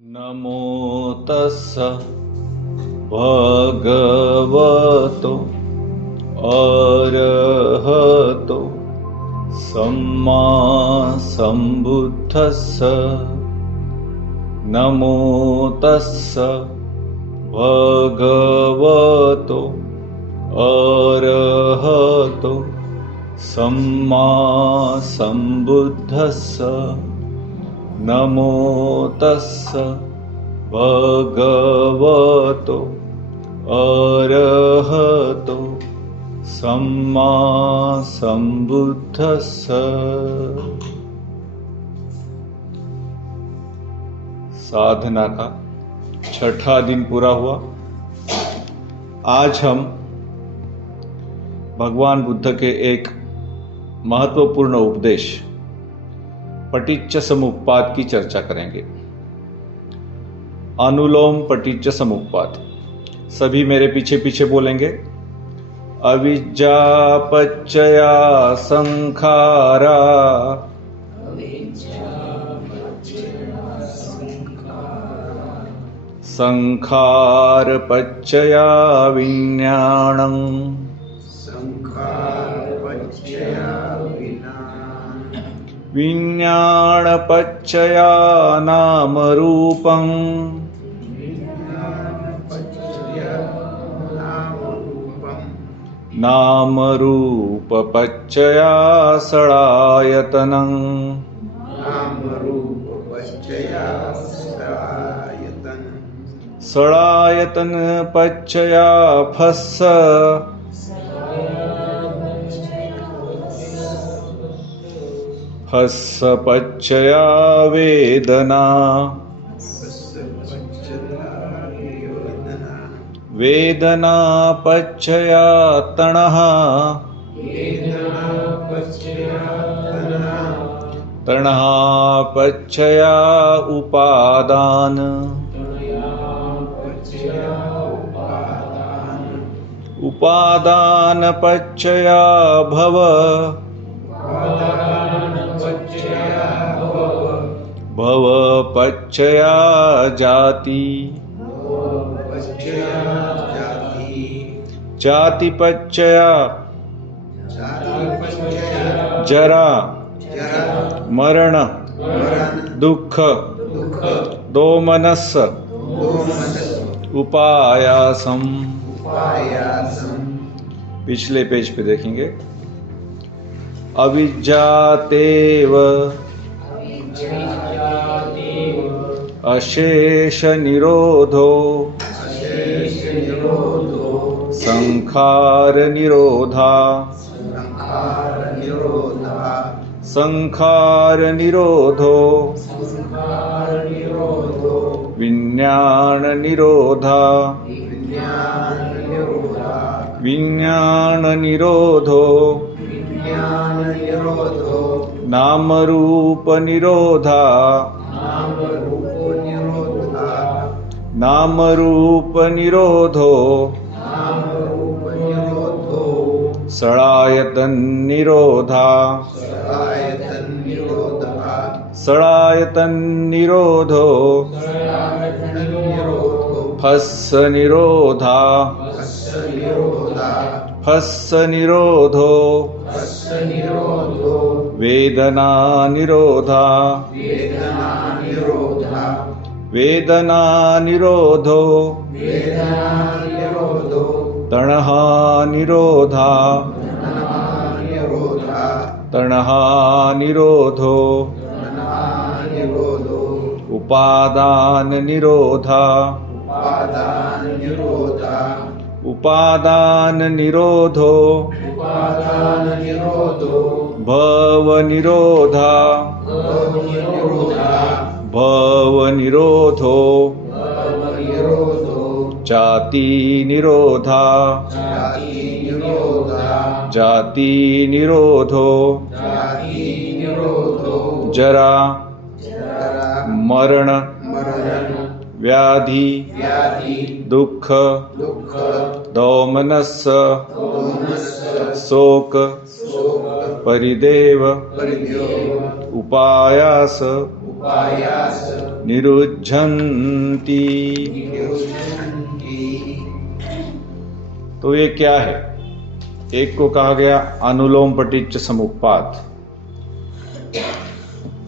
नमो तस्स भगवतो अरहतो सम्मा सम्बुद्धस्स। नमो तस्स भगवतो अरहतो सम्मा सम्बुद्धस्स। नमो तस्स भगवतो अरहतो सम्मा सम्बुद्धस्स। साधना का छठा दिन पूरा हुआ। आज हम भगवान बुद्ध के एक महत्वपूर्ण उपदेश पटिच्च समुप्पाद की चर्चा करेंगे। अनुलोम पटिच्च समुप्पाद। सभी मेरे पीछे पीछे बोलेंगे। अविद्या पच्चया संखारा, संखार पच्चया विज्ञानम्, विज्ञान पच्चया नाम रूपं, नाम रूप पच्चया षडायतनं, षडायतन पच्चया फस्स, फस्स पच्चया वेदना, वेदना पच्चया तणः, तणः पच्चया उपादान, उपादान पच्चया भव, भव पच्चया जाति, जाति पच्चया जरा, मरण, दुख, दोमनस्स, उपायासम। पिछले पेज पे देखेंगे। अविद्यातेव अशेष निरोधो, संखार निरोधा, संखार निरोधो, विज्ञान निरोधा, विज्ञान निरोधो, नाम रूप निरोधा, नाम रूप निरोधो, षडायतन निरोधा, षडायतन निरोधो, फस्स निरोधा, फस्स निरोधो, वेदना निरोधा, वेदना निरोधो, तणः निरोधा, तणः निरोधो, उपादान निरोधा, उपादान निरोधो, भव निरोधा, भव निरोधो, जाति निरोधा, जाति निरोधो, जरा, मरण, व्याधि, दुख, दोमनस्स, शोक, परिदेव, उपायास, उपायास निरुद्धन्ति। तो ये क्या है? एक को कहा गया अनुलोम पटिच्च समुत्पात।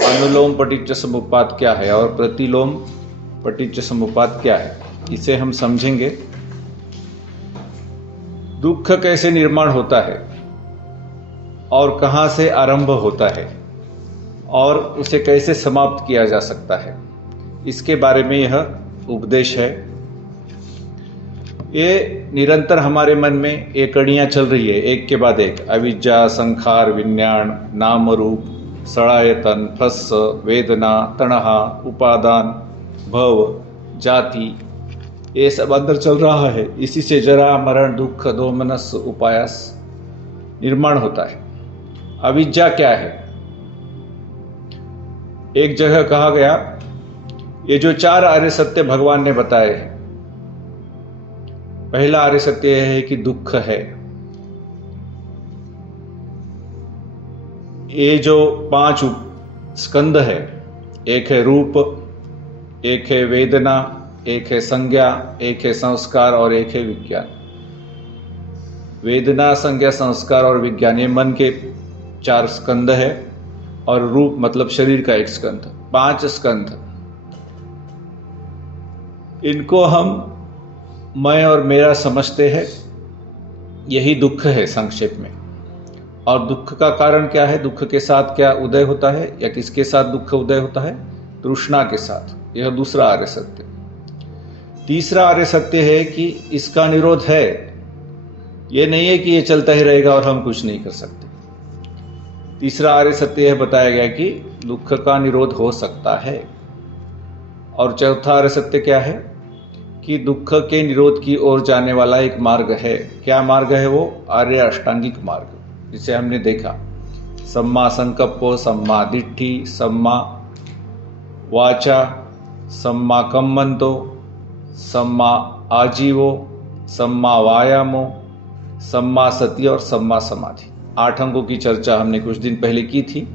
अनुलोम पटिच्च समुत्पात क्या है और प्रतिलोम पटिच्च समुत्पात क्या है, इसे हम समझेंगे। दुख कैसे निर्माण होता है और कहां से आरंभ होता है और उसे कैसे समाप्त किया जा सकता है, इसके बारे में यह उपदेश है। ये निरंतर हमारे मन में ये कड़ियां चल रही है, एक के बाद एक। अविद्या, संखार, विज्ञान, नाम रूप, सड़ायतन, फस्स, वेदना, तणहा, उपादान, भव, जाति, ये सब अंदर चल रहा है। इसी से जरा, मरण, दुख, दोमनस, उपायास निर्माण होता है। अविद्या क्या है? एक जगह कहा गया, ये जो 4 आर्य सत्य भगवान ने बताए हैं, पहला आर्य सत्य यह है कि दुख है। ये जो 5 स्कंद है, एक है रूप, एक है वेदना, एक है संज्ञा, एक है संस्कार और एक है विज्ञान। वेदना, संज्ञा, संस्कार और विज्ञान, ये मन के 4 स्कंद है और रूप मतलब शरीर का एक स्कंद। 5 स्कंद, इनको हम मैं और मेरा समझते हैं, यही दुख है संक्षेप में। और दुख का कारण क्या है? दुख के साथ क्या उदय होता है या किसके साथ दुख उदय होता है? तृष्णा के साथ। यह दूसरा आर्य सत्य। तीसरा आर्य सत्य है कि इसका निरोध है। यह नहीं है कि यह चलता ही रहेगा और हम कुछ नहीं कर सकते। तीसरा आर्य सत्य यह बताया गया कि दुख का निरोध हो सकता है। और चौथा आर्य सत्य क्या है? कि दुख के निरोध की ओर जाने वाला एक मार्ग है। क्या मार्ग है वो? आर्य अष्टांगिक मार्ग, जिसे हमने देखा। सम्मा संकप्पो, सम्मा दिट्ठि, सम्मा वाचा, सम्मा कम्मन्तो, सम्मा आजीवो, सम्मा वायामो, सम्मा सति और सम्मा समाधि। 8 अंगों की चर्चा हमने कुछ दिन पहले की थी।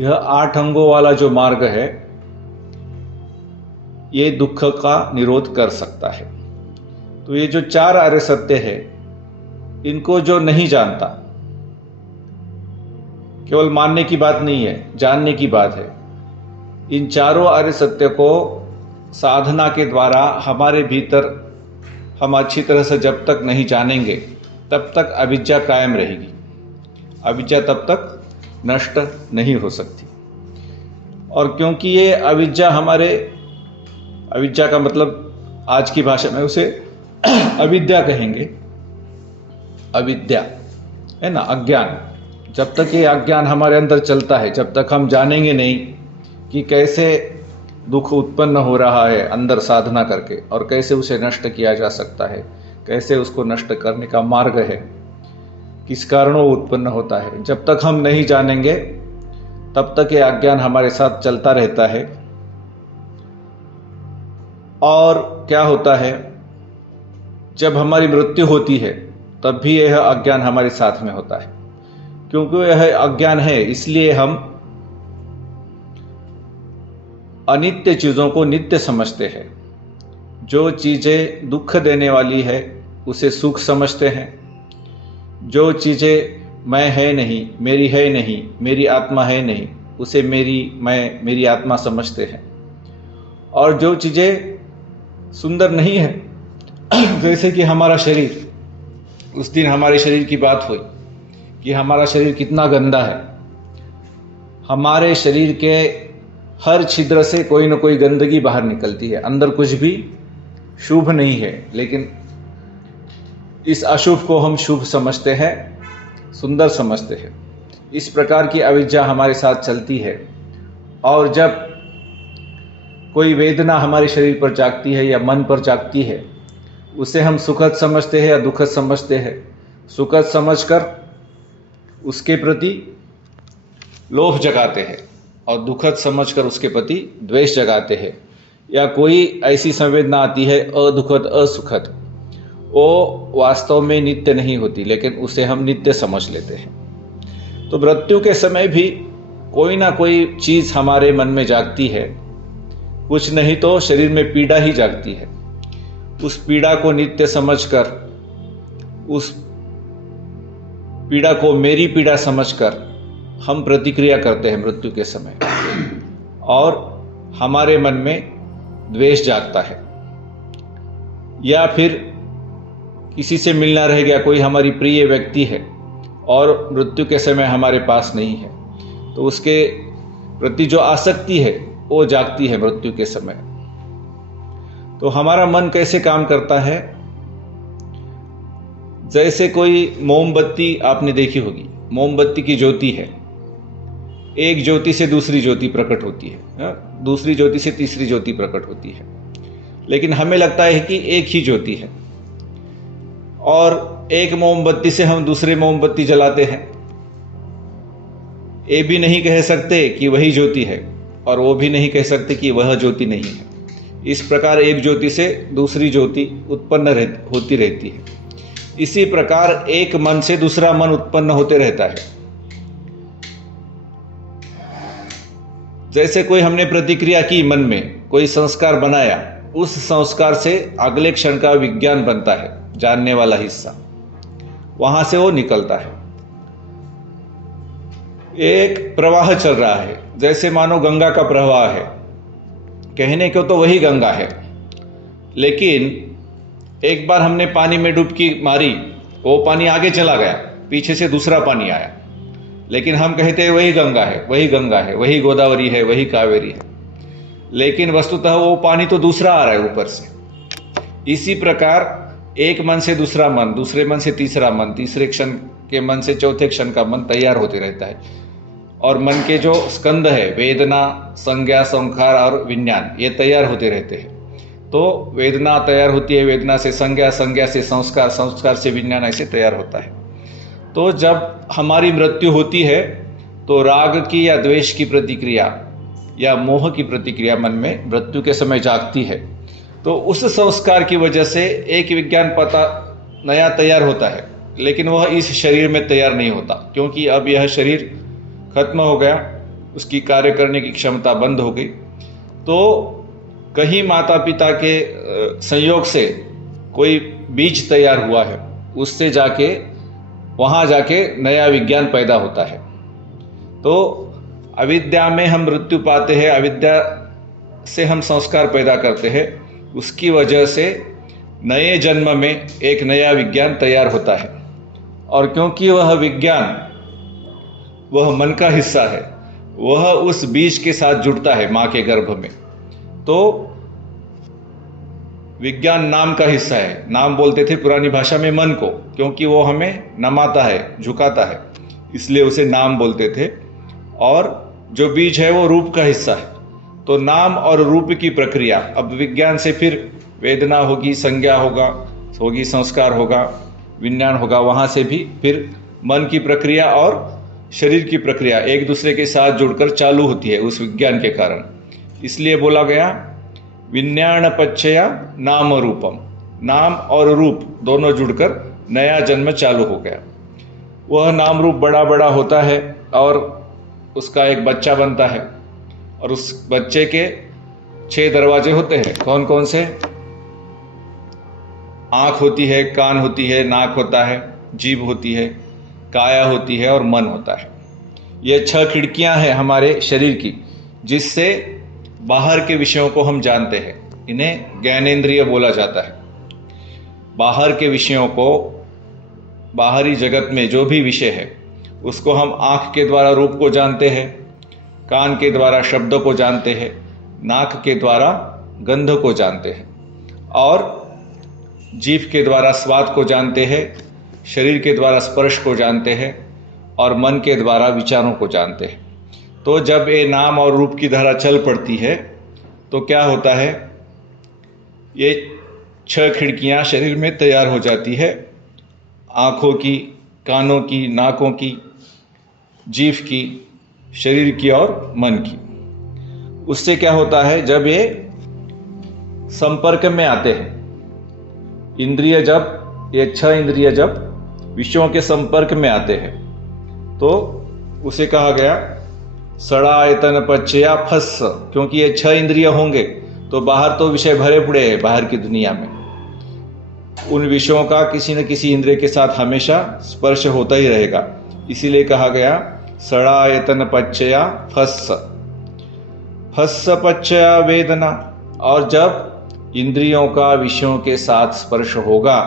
यह 8 अंगों वाला जो मार्ग है, ये दुख का निरोध कर सकता है। तो ये जो 4 आर्य सत्य है, इनको जो नहीं जानता, केवल मानने की बात नहीं है, जानने की बात है। इन चारों आर्य सत्य को साधना के द्वारा हमारे भीतर हम अच्छी तरह से जब तक नहीं जानेंगे, तब तक अविद्या कायम रहेगी। अविद्या तब तक नष्ट नहीं हो सकती। और क्योंकि ये अविद्या का मतलब आज की भाषा में उसे अविद्या कहेंगे। अविद्या है ना, अज्ञान। जब तक ये अज्ञान हमारे अंदर चलता है, जब तक हम जानेंगे नहीं कि कैसे दुख उत्पन्न हो रहा है अंदर साधना करके और कैसे उसे नष्ट किया जा सकता है, कैसे उसको नष्ट करने का मार्ग है, किस कारणों उत्पन्न होता है, जब तक हम नहीं जानेंगे तब तक ये अज्ञान हमारे साथ चलता रहता है। और क्या होता है, जब हमारी मृत्यु होती है तब भी यह अज्ञान हमारे साथ में होता है। क्योंकि यह अज्ञान है, इसलिए हम अनित्य चीजों को नित्य समझते हैं। जो चीजें दुख देने वाली है उसे सुख समझते हैं। जो चीजें मैं है नहीं, मेरी है नहीं, मेरी आत्मा है नहीं, उसे मेरी आत्मा समझते हैं। और जो चीजें सुंदर नहीं है, जैसे कि हमारा शरीर, उस दिन हमारे शरीर की बात हुई कि हमारा शरीर कितना गंदा है। हमारे शरीर के हर छिद्र से कोई ना कोई गंदगी बाहर निकलती है। अंदर कुछ भी शुभ नहीं है, लेकिन इस अशुभ को हम शुभ समझते हैं, सुंदर समझते हैं। इस प्रकार की अविद्या हमारे साथ चलती है। और जब कोई वेदना हमारे शरीर पर जागती है या मन पर जागती है, उसे हम सुखद समझते हैं या दुखद समझते हैं। सुखद समझकर उसके प्रति लोभ जगाते हैं और दुखद समझकर उसके प्रति द्वेष जगाते हैं। या कोई ऐसी संवेदना आती है अदुखद, असुखद, वो वास्तव में नित्य नहीं होती, लेकिन उसे हम नित्य समझ लेते हैं। तो मृत्यु के समय भी कोई ना कोई चीज हमारे मन में जागती है, कुछ नहीं तो शरीर में पीड़ा ही जागती है। उस पीड़ा को नित्य समझकर, उस पीड़ा को मेरी पीड़ा समझकर हम प्रतिक्रिया करते हैं मृत्यु के समय, और हमारे मन में द्वेष जागता है। या फिर किसी से मिलना रह गया, कोई हमारी प्रिय व्यक्ति है और मृत्यु के समय हमारे पास नहीं है, तो उसके प्रति जो आसक्ति है वो जागती है मृत्यु के समय। तो हमारा मन कैसे काम करता है? जैसे कोई मोमबत्ती आपने देखी होगी, मोमबत्ती की ज्योति है, एक ज्योति से दूसरी ज्योति प्रकट होती है, दूसरी ज्योति से तीसरी ज्योति प्रकट होती है, लेकिन हमें लगता है कि एक ही ज्योति है। और एक मोमबत्ती से हम दूसरे मोमबत्ती जलाते हैं, ये भी नहीं कह सकते कि वही ज्योति है और वो भी नहीं कह सकते कि वह ज्योति नहीं है। इस प्रकार एक ज्योति से दूसरी ज्योति उत्पन्न होती रहती है। इसी प्रकार एक मन से दूसरा मन उत्पन्न होते रहता है। जैसे कोई हमने प्रतिक्रिया की, मन में कोई संस्कार बनाया, उस संस्कार से अगले क्षण का विज्ञान बनता है, जानने वाला हिस्सा वहां से वो निकलता है। एक प्रवाह चल रहा है, जैसे मानो गंगा का प्रवाह है। कहने को तो वही गंगा है, लेकिन एक बार हमने पानी में डुबकी मारी, वो पानी आगे चला गया, पीछे से दूसरा पानी आया, लेकिन हम कहते हैं वही गंगा है, वही गंगा है, वही गोदावरी है, वही कावेरी है, लेकिन वस्तुतः वो पानी तो दूसरा आ रहा है ऊपर से। इसी प्रकार एक मन से दूसरा मन, दूसरे मन से तीसरा मन, तीसरे क्षण के मन से चौथे क्षण का मन तैयार होते रहता है। और मन के जो स्कंद है, वेदना, संज्ञा, संखार और विज्ञान, ये तैयार होते रहते हैं। तो वेदना तैयार होती है, वेदना से संज्ञा, संज्ञा से संस्कार, संस्कार से विज्ञान, ऐसे तैयार होता है। तो जब हमारी मृत्यु होती है तो राग की या द्वेष की प्रतिक्रिया या मोह की प्रतिक्रिया मन में मृत्यु के समय जागती है। तो उस संस्कार की वजह से एक विज्ञान पता नया तैयार होता है, लेकिन वह इस शरीर में तैयार नहीं होता, क्योंकि अब यह शरीर खत्म हो गया, उसकी कार्य करने की क्षमता बंद हो गई। तो कहीं माता पिता के संयोग से कोई बीज तैयार हुआ है, उससे जाके वहाँ जाके नया विज्ञान पैदा होता है। तो अविद्या में हम मृत्यु पाते हैं, अविद्या से हम संस्कार पैदा करते हैं, उसकी वजह से नए जन्म में एक नया विज्ञान तैयार होता है। और क्योंकि वह विज्ञान, वह मन का हिस्सा है, वह उस बीज के साथ जुड़ता है मां के गर्भ में, तो विज्ञान नाम का हिस्सा है। नाम बोलते थे पुरानी भाषा में मन को, क्योंकि वो हमें नमाता है, झुकाता है, इसलिए उसे नाम बोलते थे। और जो बीज है वो रूप का हिस्सा है। तो नाम और रूप की प्रक्रिया, अब विज्ञान से फिर वेदना होगी, संज्ञा होगी, संस्कार होगा, विज्ञान होगा, वहां से भी फिर मन की प्रक्रिया और शरीर की प्रक्रिया एक दूसरे के साथ जुड़कर चालू होती है उस विज्ञान के कारण। इसलिए बोला गया विज्ञान पच्छया नाम रूपम, नाम और रूप दोनों जुड़कर नया जन्म चालू हो गया। वह नाम रूप बड़ा बड़ा होता है और उसका एक बच्चा बनता है, और उस बच्चे के 6 दरवाजे होते हैं। कौन कौन से? आंख होती है, कान होती है, नाक होता है, जीभ होती है, काया होती है और मन होता है। ये 6 खिड़कियां हैं हमारे शरीर की, जिससे बाहर के विषयों को हम जानते हैं। इन्हें ज्ञानेंद्रिय बोला जाता है। बाहर के विषयों को, बाहरी जगत में जो भी विषय है उसको हम आंख के द्वारा रूप को जानते हैं, कान के द्वारा शब्द को जानते हैं, नाक के द्वारा गंध को जानते हैं, और जीभ के द्वारा स्वाद को जानते हैं, शरीर के द्वारा स्पर्श को जानते हैं, और मन के द्वारा विचारों को जानते हैं। तो जब ये नाम और रूप की धारा चल पड़ती है तो क्या होता है, ये 6 खिड़कियां शरीर में तैयार हो जाती है, आँखों की, कानों की, नाकों की, जीभ की, शरीर की और मन की। उससे क्या होता है, जब ये संपर्क में आते हैं, इंद्रिय जब, ये 6 इंद्रिय जब विषयों के संपर्क में आते हैं, तो उसे कहा गया षडायतन पच्चया फस्स, क्योंकि ये 6 इंद्रिय होंगे तो बाहर तो विषय भरे पड़े हैं बाहर की दुनिया में, उन विषयों का किसी न किसी इंद्रिय के साथ हमेशा स्पर्श होता ही रहेगा। इसीलिए कहा गया षडायतन पच्चया फस्स। फस्स पच्चया वेदना, और जब इंद्रियों का विषयों के साथ स्पर्श होगा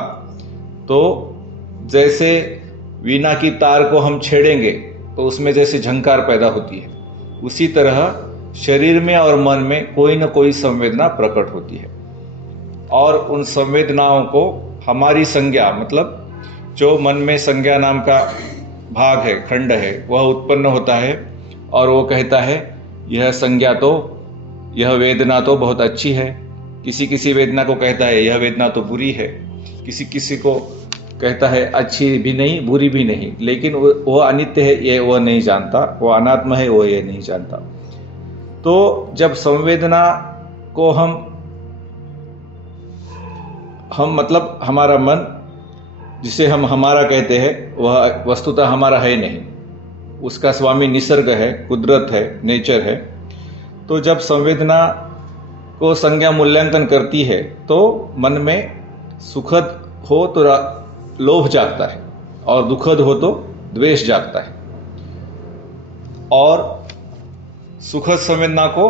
तो जैसे वीणा की तार को हम छेड़ेंगे तो उसमें जैसे झंकार पैदा होती है, उसी तरह शरीर में और मन में कोई न कोई संवेदना प्रकट होती है। और उन संवेदनाओं को हमारी संज्ञा, मतलब जो मन में संज्ञा नाम का भाग है, खंड है, वह उत्पन्न होता है और वो कहता है यह संज्ञा तो, यह वेदना तो बहुत अच्छी है। किसी किसी वेदना को कहता है यह वेदना तो बुरी है, किसी किसी को कहता है अच्छी भी नहीं बुरी भी नहीं, लेकिन वो अनित्य है ये वह नहीं जानता, वो अनात्म है वो ये नहीं जानता। तो जब संवेदना को हम मतलब हमारा मन, जिसे हम हमारा कहते हैं, वह वस्तुतः हमारा है नहीं, उसका स्वामी निसर्ग है, कुदरत है, नेचर है। तो जब संवेदना को संज्ञा मूल्यांकन करती है तो मन में सुखद हो तो लोभ जागता है और दुखद हो तो द्वेष जागता है, और सुखद संवेदना को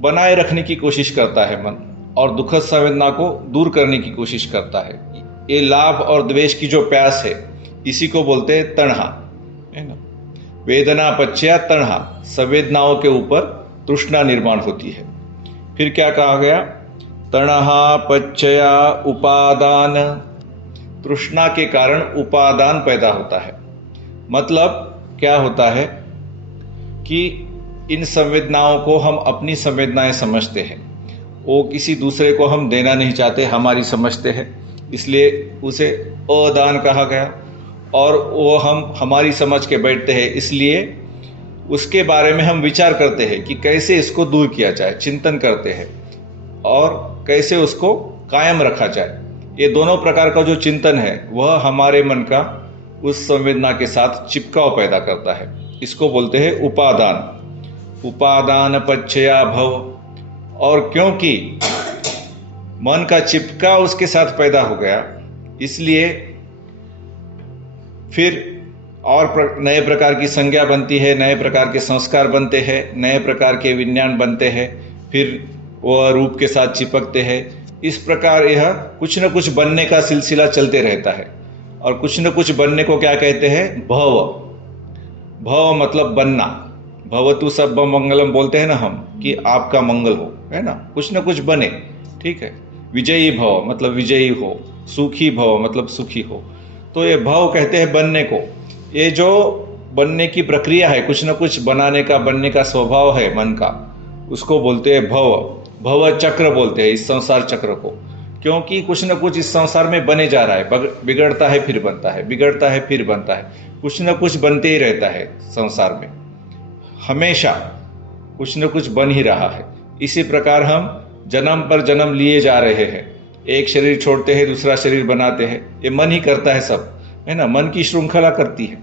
बनाए रखने की कोशिश करता है मन और दुखद संवेदना को दूर करने की कोशिश करता है। ये लाभ और द्वेष की जो प्यास है इसी को बोलते हैं तणहा, है ना। वेदना पच्चया तणहा, संवेदनाओं के ऊपर तृष्णा निर्माण होती है। फिर क्या कहा गया, तणहा पच्चया उपादान, तृष्णा के कारण उपादान पैदा होता है। मतलब क्या होता है कि इन संवेदनाओं को हम अपनी संवेदनाएं समझते हैं, वो किसी दूसरे को हम देना नहीं चाहते, हमारी समझते हैं, इसलिए उसे अदान कहा गया। और वो हम हमारी समझ के बैठते हैं, इसलिए उसके बारे में हम विचार करते हैं कि कैसे इसको दूर किया जाए, चिंतन करते हैं और कैसे उसको कायम रखा जाए। ये दोनों प्रकार का जो चिंतन है वह हमारे मन का उस संवेदना के साथ चिपकाव पैदा करता है, इसको बोलते हैं उपादान। उपादान पच्चया भव, और क्योंकि मन का चिपकाव उसके साथ पैदा हो गया, इसलिए फिर और नए प्रकार की संज्ञा बनती है, नए प्रकार के संस्कार बनते हैं, नए प्रकार के विज्ञान बनते हैं, फिर वह रूप के साथ चिपकते हैं। इस प्रकार यह कुछ न कुछ बनने का सिलसिला चलते रहता है। और कुछ न कुछ बनने को क्या कहते हैं, भव। भव मतलब बनना, भवतु सब मंगलम बोलते हैं ना हम, कि आपका मंगल हो, है ना, कुछ न कुछ बने, ठीक है। विजयी भव मतलब विजयी हो, सुखी भव मतलब सुखी हो। तो ये भव कहते हैं बनने को। ये जो बनने की प्रक्रिया है, कुछ न कुछ बनाने का, बनने का स्वभाव है मन का, उसको बोलते हैं भव। भव चक्र बोलते हैं इस संसार चक्र को, क्योंकि कुछ न कुछ इस संसार में बने जा रहा है, बिगड़ता है फिर बनता है, बिगड़ता है फिर बनता है, कुछ न कुछ बनते ही रहता है संसार में, हमेशा कुछ न कुछ बन ही रहा है। इसी प्रकार हम जन्म पर जन्म लिए जा रहे हैं, एक शरीर छोड़ते हैं दूसरा शरीर बनाते हैं, ये मन ही करता है सब, है ना, मन की श्रृंखला करती है,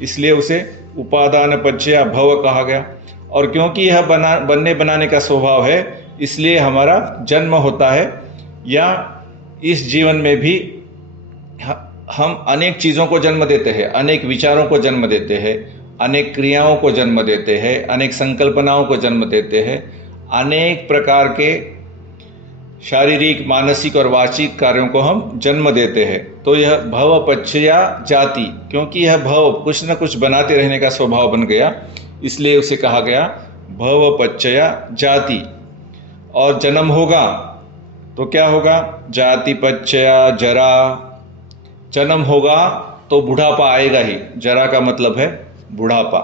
इसलिए उसे उपादान पच्चया भव कहा गया। और क्योंकि यह बनने बनाने का स्वभाव है, इसलिए हमारा जन्म होता है, या इस जीवन में भी हम अनेक चीज़ों को जन्म देते हैं, अनेक विचारों को जन्म देते हैं, अनेक क्रियाओं को जन्म देते हैं, अनेक संकल्पनाओं को जन्म देते हैं, अनेक प्रकार के शारीरिक, मानसिक और वाचिक कार्यों को हम जन्म देते हैं। तो यह भव पच्चया जाति, क्योंकि यह भव कुछ न कुछ बनाते रहने का स्वभाव बन गया, इसलिए उसे कहा गया भव पच्चया जाति। और जन्म होगा तो क्या होगा, जाति पच्चया जरा, जन्म होगा तो बुढ़ापा आएगा ही, जरा का मतलब है बुढ़ापा।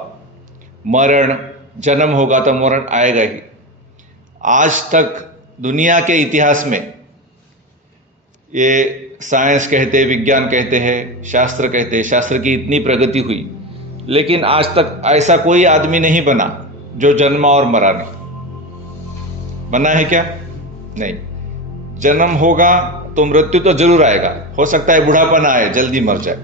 मरण, जन्म होगा तो मरण आएगा ही। आज तक दुनिया के इतिहास में, ये साइंस कहते हैं, विज्ञान कहते हैं, शास्त्र कहते हैं, शास्त्र की इतनी प्रगति हुई, लेकिन आज तक ऐसा कोई आदमी नहीं बना जो जन्मा और मरा नहीं। बना है क्या? नहीं। जन्म होगा तो मृत्यु तो जरूर आएगा, हो सकता है बुढ़ापा ना आए, जल्दी मर जाए,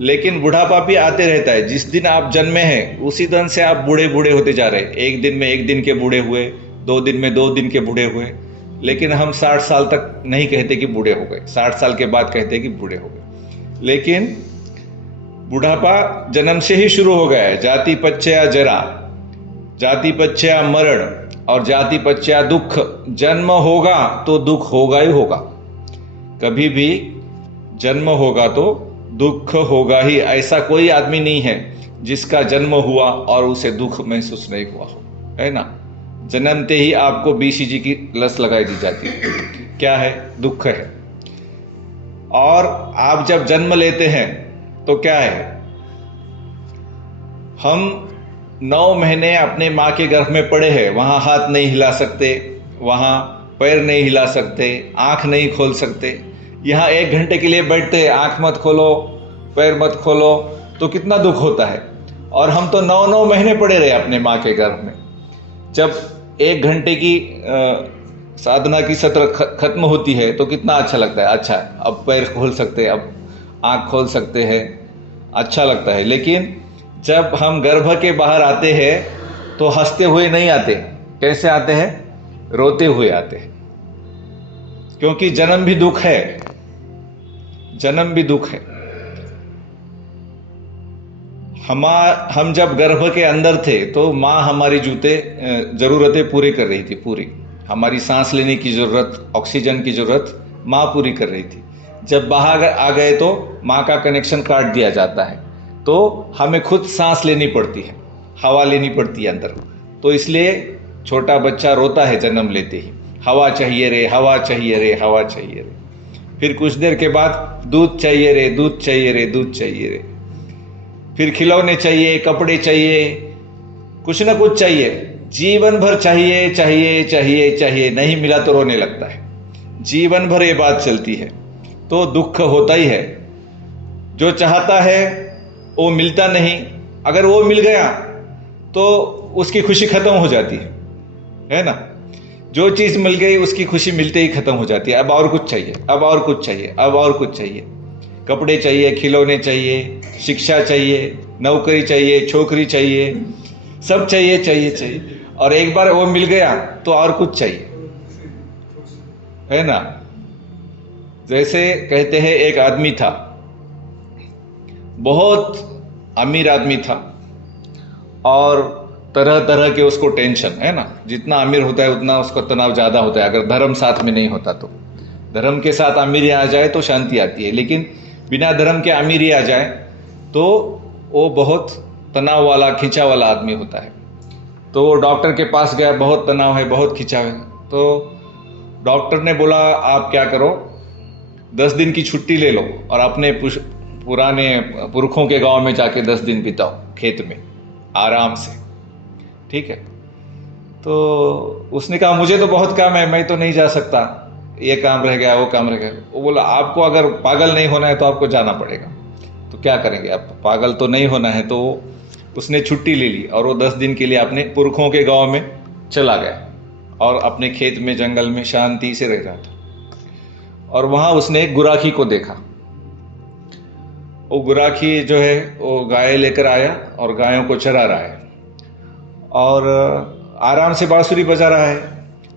लेकिन बुढ़ापा भी आते रहता है। जिस दिन आप जन्मे हैं उसी दिन से आप बूढ़े बूढ़े होते जा रहे हैं। एक दिन में एक दिन के बूढ़े हुए, 2 दिन में 2 दिन के बूढ़े हुए, लेकिन हम 60 साल तक नहीं कहते कि बूढ़े हो गए, 60 साल के बाद कहते कि बूढ़े हो गए। लेकिन बुढ़ापा जन्म से ही शुरू हो गया है। जाति पच्चया जरा, जाति पच्चया मरण और जाति पच्चया दुख। जन्म होगा तो दुख होगा ही होगा, कभी भी जन्म होगा तो दुख होगा ही। ऐसा कोई आदमी नहीं है जिसका जन्म हुआ और उसे दुख महसूस नहीं हुआ हो, है ना। जन्मते ही आपको BCG की लत लगाई दी जाती है। क्या है? दुख है। और आप जब जन्म लेते हैं तो क्या है, हम 9 महीने अपने माँ के गर्भ में पड़े हैं। वहां हाथ नहीं हिला सकते, वहां पैर नहीं हिला सकते, आंख नहीं खोल सकते। यहाँ 1 घंटे के लिए बैठते, आंख मत खोलो, पैर मत खोलो, तो कितना दुख होता है। और हम तो 9 महीने पड़े रहे अपने माँ के गर्भ में। जब 1 घंटे की साधना की सत्र खत्म होती है तो कितना अच्छा लगता है। अच्छा, अब पैर खोल सकते हैं, अब आंख खोल सकते हैं, अच्छा लगता है। लेकिन जब हम गर्भ के बाहर आते हैं तो हंसते हुए नहीं आते। कैसे आते हैं? रोते हुए आते हैं, क्योंकि जन्म भी दुख है, जन्म भी दुख है। हम जब गर्भ के अंदर थे तो माँ हमारी जरूरतें पूरी कर रही थी, पूरी। हमारी सांस लेने की जरूरत, ऑक्सीजन की जरूरत माँ पूरी कर रही थी। जब बाहर आ गए तो माँ का कनेक्शन काट दिया जाता है, तो हमें खुद सांस लेनी पड़ती है, हवा लेनी पड़ती है अंदर। तो इसलिए छोटा बच्चा रोता है जन्म लेते ही, हवा चाहिए रे, हवा चाहिए रे, हवा चाहिए रे। फिर कुछ देर के बाद दूध चाहिए रे, दूध चाहिए रे, दूध चाहिए रे। फिर खिलौने चाहिए, कपड़े चाहिए, कुछ ना कुछ चाहिए, जीवन भर चाहिए चाहिए चाहिए चाहिए। नहीं मिला तो रोने लगता है। जीवन भर ये बात चलती है, तो दुख होता ही है। जो चाहता है वो मिलता नहीं, अगर वो मिल गया तो उसकी खुशी खत्म हो जाती है ना। जो चीज मिल गई उसकी खुशी मिलते ही खत्म हो जाती है। अब और कुछ चाहिए, अब और कुछ चाहिए, अब और कुछ चाहिए। कपड़े चाहिए, खिलौने चाहिए, शिक्षा चाहिए, नौकरी चाहिए, छोकरी चाहिए, सब चाहिए चाहिए चाहिए। और एक बार वो मिल गया तो और कुछ चाहिए, है ना। जैसे कहते हैं, एक आदमी था, बहुत अमीर आदमी था, और तरह तरह के उसको टेंशन, है ना। जितना अमीर होता है उतना उसका तनाव ज्यादा होता है, अगर धर्म साथ में नहीं होता तो। धर्म के साथ अमीरी आ जाए तो शांति आती है, लेकिन बिना धर्म के अमीरी आ जाए तो वो बहुत तनाव वाला, खिंचा वाला आदमी होता है। तो वो डॉक्टर के पास गया, बहुत तनाव है, बहुत खिंचाव है। तो डॉक्टर ने बोला, आप क्या करो, 10 दिन की छुट्टी ले लो और अपने पुराने पुरखों के गांव में जाके 10 दिन बिताओ, खेत में आराम से, ठीक है। तो उसने कहा, मुझे तो बहुत काम है, मैं तो नहीं जा सकता, ये काम रह गया, वो काम रह गया। वो बोला, आपको अगर पागल नहीं होना है तो आपको जाना पड़ेगा। तो क्या करेंगे, आप पागल तो नहीं होना है। तो उसने छुट्टी ले ली और वो 10 दिन के लिए अपने पुरखों के गांव में चला गया और अपने खेत में, जंगल में शांति से रह रहा था। और वहां उसने एक गुराखी को देखा। वो गुराखी जो है वो गाय लेकर आया और गायों को चरा रहा है और आराम से बांसुरी बजा रहा है।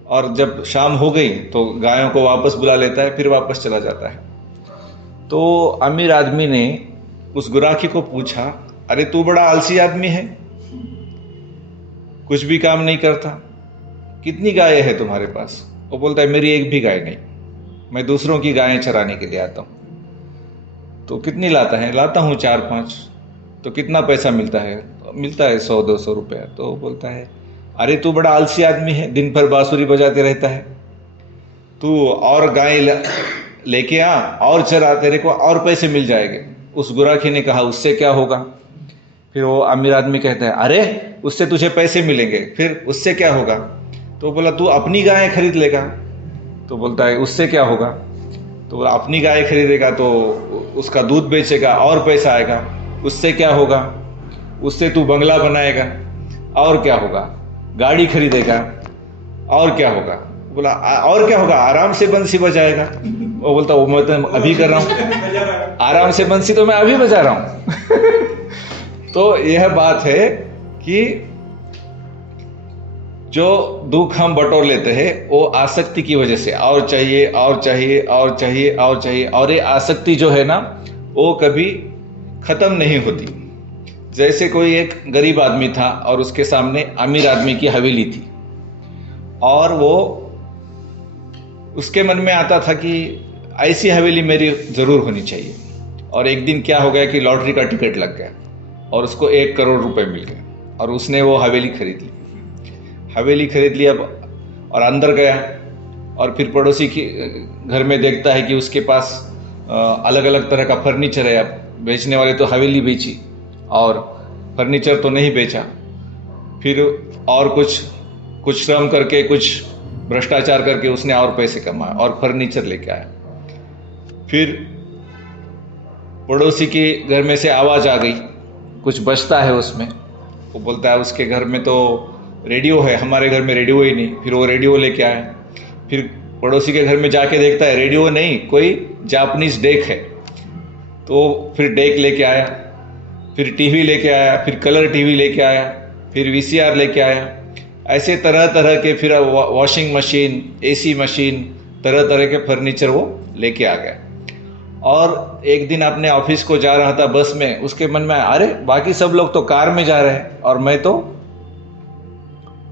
और जब शाम हो गई तो गायों को वापस बुला लेता है, फिर वापस चला जाता है। तो अमीर आदमी ने उस गुराखी को पूछा, अरे तू बड़ा आलसी आदमी है, कुछ भी काम नहीं करता, कितनी गायें है तुम्हारे पास? वो बोलता है, मेरी एक भी गाय नहीं, मैं दूसरों की गायें चराने के लिए आता हूं। तो कितनी लाता है? लाता हूं 4-5। तो कितना पैसा मिलता है? मिलता है 100-200 रुपया। तो बोलता है, अरे तू बड़ा आलसी आदमी है, दिन भर बांसुरी बजाते रहता है, तू और गाय लेके आ और चरा, तेरे को और पैसे मिल जाएंगे। उस गुराखी ने कहा, उससे क्या होगा? फिर वो अमीर आदमी कहता है, अरे उससे तुझे पैसे मिलेंगे, फिर उससे क्या होगा? तो बोला, तू अपनी गाय खरीद लेगा। तो बोलता है, उससे क्या होगा? तो अपनी गाय खरीदेगा तो उसका दूध बेचेगा और पैसा आएगा, उससे क्या होगा? उससे तू बंगला बनाएगा और क्या होगा? गाड़ी खरीदेगा और क्या होगा? बोला और क्या होगा, आराम से बंसी बजाएगा। वो बोलता वो मैं तो अभी कर रहा हूँ, आराम से बंसी तो मैं अभी बजा रहा हूँ। तो यह बात है कि जो दुख हम बटोर लेते हैं वो आसक्ति की वजह से, और चाहिए और चाहिए और चाहिए और चाहिए, और ये आसक्ति जो है ना वो कभी खत्म नहीं होती। जैसे कोई एक गरीब आदमी था और उसके सामने अमीर आदमी की हवेली थी, और वो उसके मन में आता था कि ऐसी हवेली मेरी जरूर होनी चाहिए। और एक दिन क्या हो गया कि लॉटरी का टिकट लग गया और उसको 1 करोड़ रुपए मिल गए और उसने वो हवेली खरीद ली। हवेली खरीद ली अब, और अंदर गया और फिर पड़ोसी की घर में देखता है कि उसके पास अलग अलग तरह का फर्नीचर है। अब बेचने वाले तो हवेली बेची और फर्नीचर तो नहीं बेचा। फिर और कुछ श्रम करके, कुछ भ्रष्टाचार करके उसने और पैसे कमाए और फर्नीचर लेके आया। फिर पड़ोसी के घर में से आवाज आ गई, कुछ बचता है उसमें। वो बोलता है उसके घर में तो रेडियो है, हमारे घर में रेडियो ही नहीं। फिर वो रेडियो लेके आया। फिर पड़ोसी के घर में जाके देखता है रेडियो नहीं, कोई जापानीज डेक है। तो फिर डेक लेके आया, फिर टीवी लेके आया, फिर कलर टीवी लेके आया, फिर वीसीआर लेके आया। ऐसे तरह तरह के, फिर वॉशिंग मशीन, एसी मशीन, तरह तरह के फर्नीचर वो लेके आ गया। और एक दिन अपने ऑफिस को जा रहा था बस में, उसके मन में अरे बाकी सब लोग तो कार में जा रहे हैं और मैं तो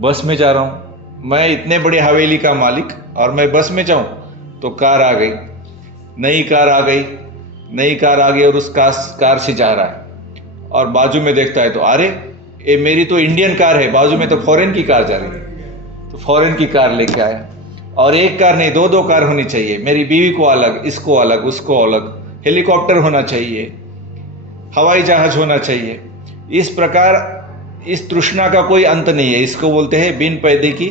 बस में जा रहा हूं। मैं इतने बड़े हवेली का मालिक और मैं बस में जाऊं। तो कार आ गई, नई कार आ गई, नई कार आ गई और उस कार से जा रहा है। और बाजू में देखता है तो अरे ये मेरी तो इंडियन कार है, बाजू में तो फॉरेन की कार जा रही है। तो फॉरेन की कार लेके आया। और एक कार नहीं, 2-2 कार होनी चाहिए। मेरी बीवी को अलग, इसको अलग, उसको अलग। हेलीकॉप्टर होना चाहिए, हवाई जहाज होना चाहिए। इस प्रकार इस तृष्णा का कोई अंत नहीं है। इसको बोलते हैं बिन पैदे की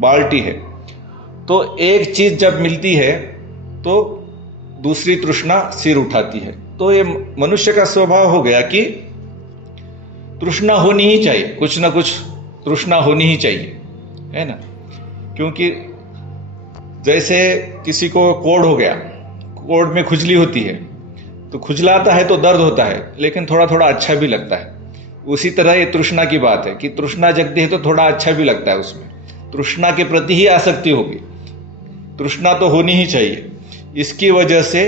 बाल्टी है। तो एक चीज जब मिलती है तो दूसरी तृष्णा सिर उठाती है। तो ये मनुष्य का स्वभाव हो गया कि तृष्णा होनी ही चाहिए, कुछ ना कुछ तृष्णा होनी ही चाहिए, है ना। क्योंकि जैसे किसी को कोढ़ हो गया, कोढ़ में खुजली होती है, तो खुजलाता है तो दर्द होता है, लेकिन थोड़ा थोड़ा अच्छा भी लगता है। उसी तरह ये तृष्णा की बात है कि तृष्णा जगती है तो थोड़ा अच्छा भी लगता है। उसमें तृष्णा के प्रति ही आसक्ति होगी, तृष्णा तो होनी ही चाहिए। इसकी वजह से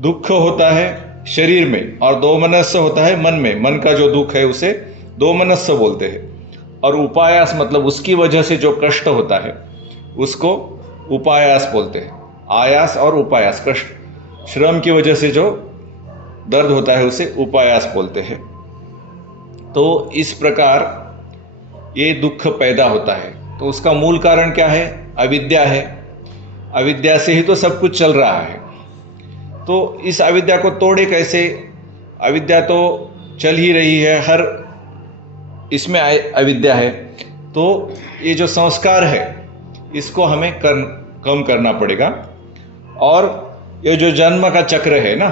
दुख होता है शरीर में और दोमनस्य होता है मन में। मन का जो दुख है उसे दोमनस्य बोलते हैं। और उपायास मतलब उसकी वजह से जो कष्ट होता है उसको उपायास बोलते हैं। आयास और उपायास, कष्ट श्रम की वजह से जो दर्द होता है उसे उपायास बोलते हैं। तो इस प्रकार ये दुख पैदा होता है। तो उसका मूल कारण क्या है? अविद्या है। अविद्या से ही तो सब कुछ चल रहा है। तो इस अविद्या को तोड़े कैसे? अविद्या तो चल ही रही है, हर इसमें अविद्या है। तो ये जो संस्कार है इसको हमें कम करना पड़ेगा। और ये जो जन्म का चक्र है ना,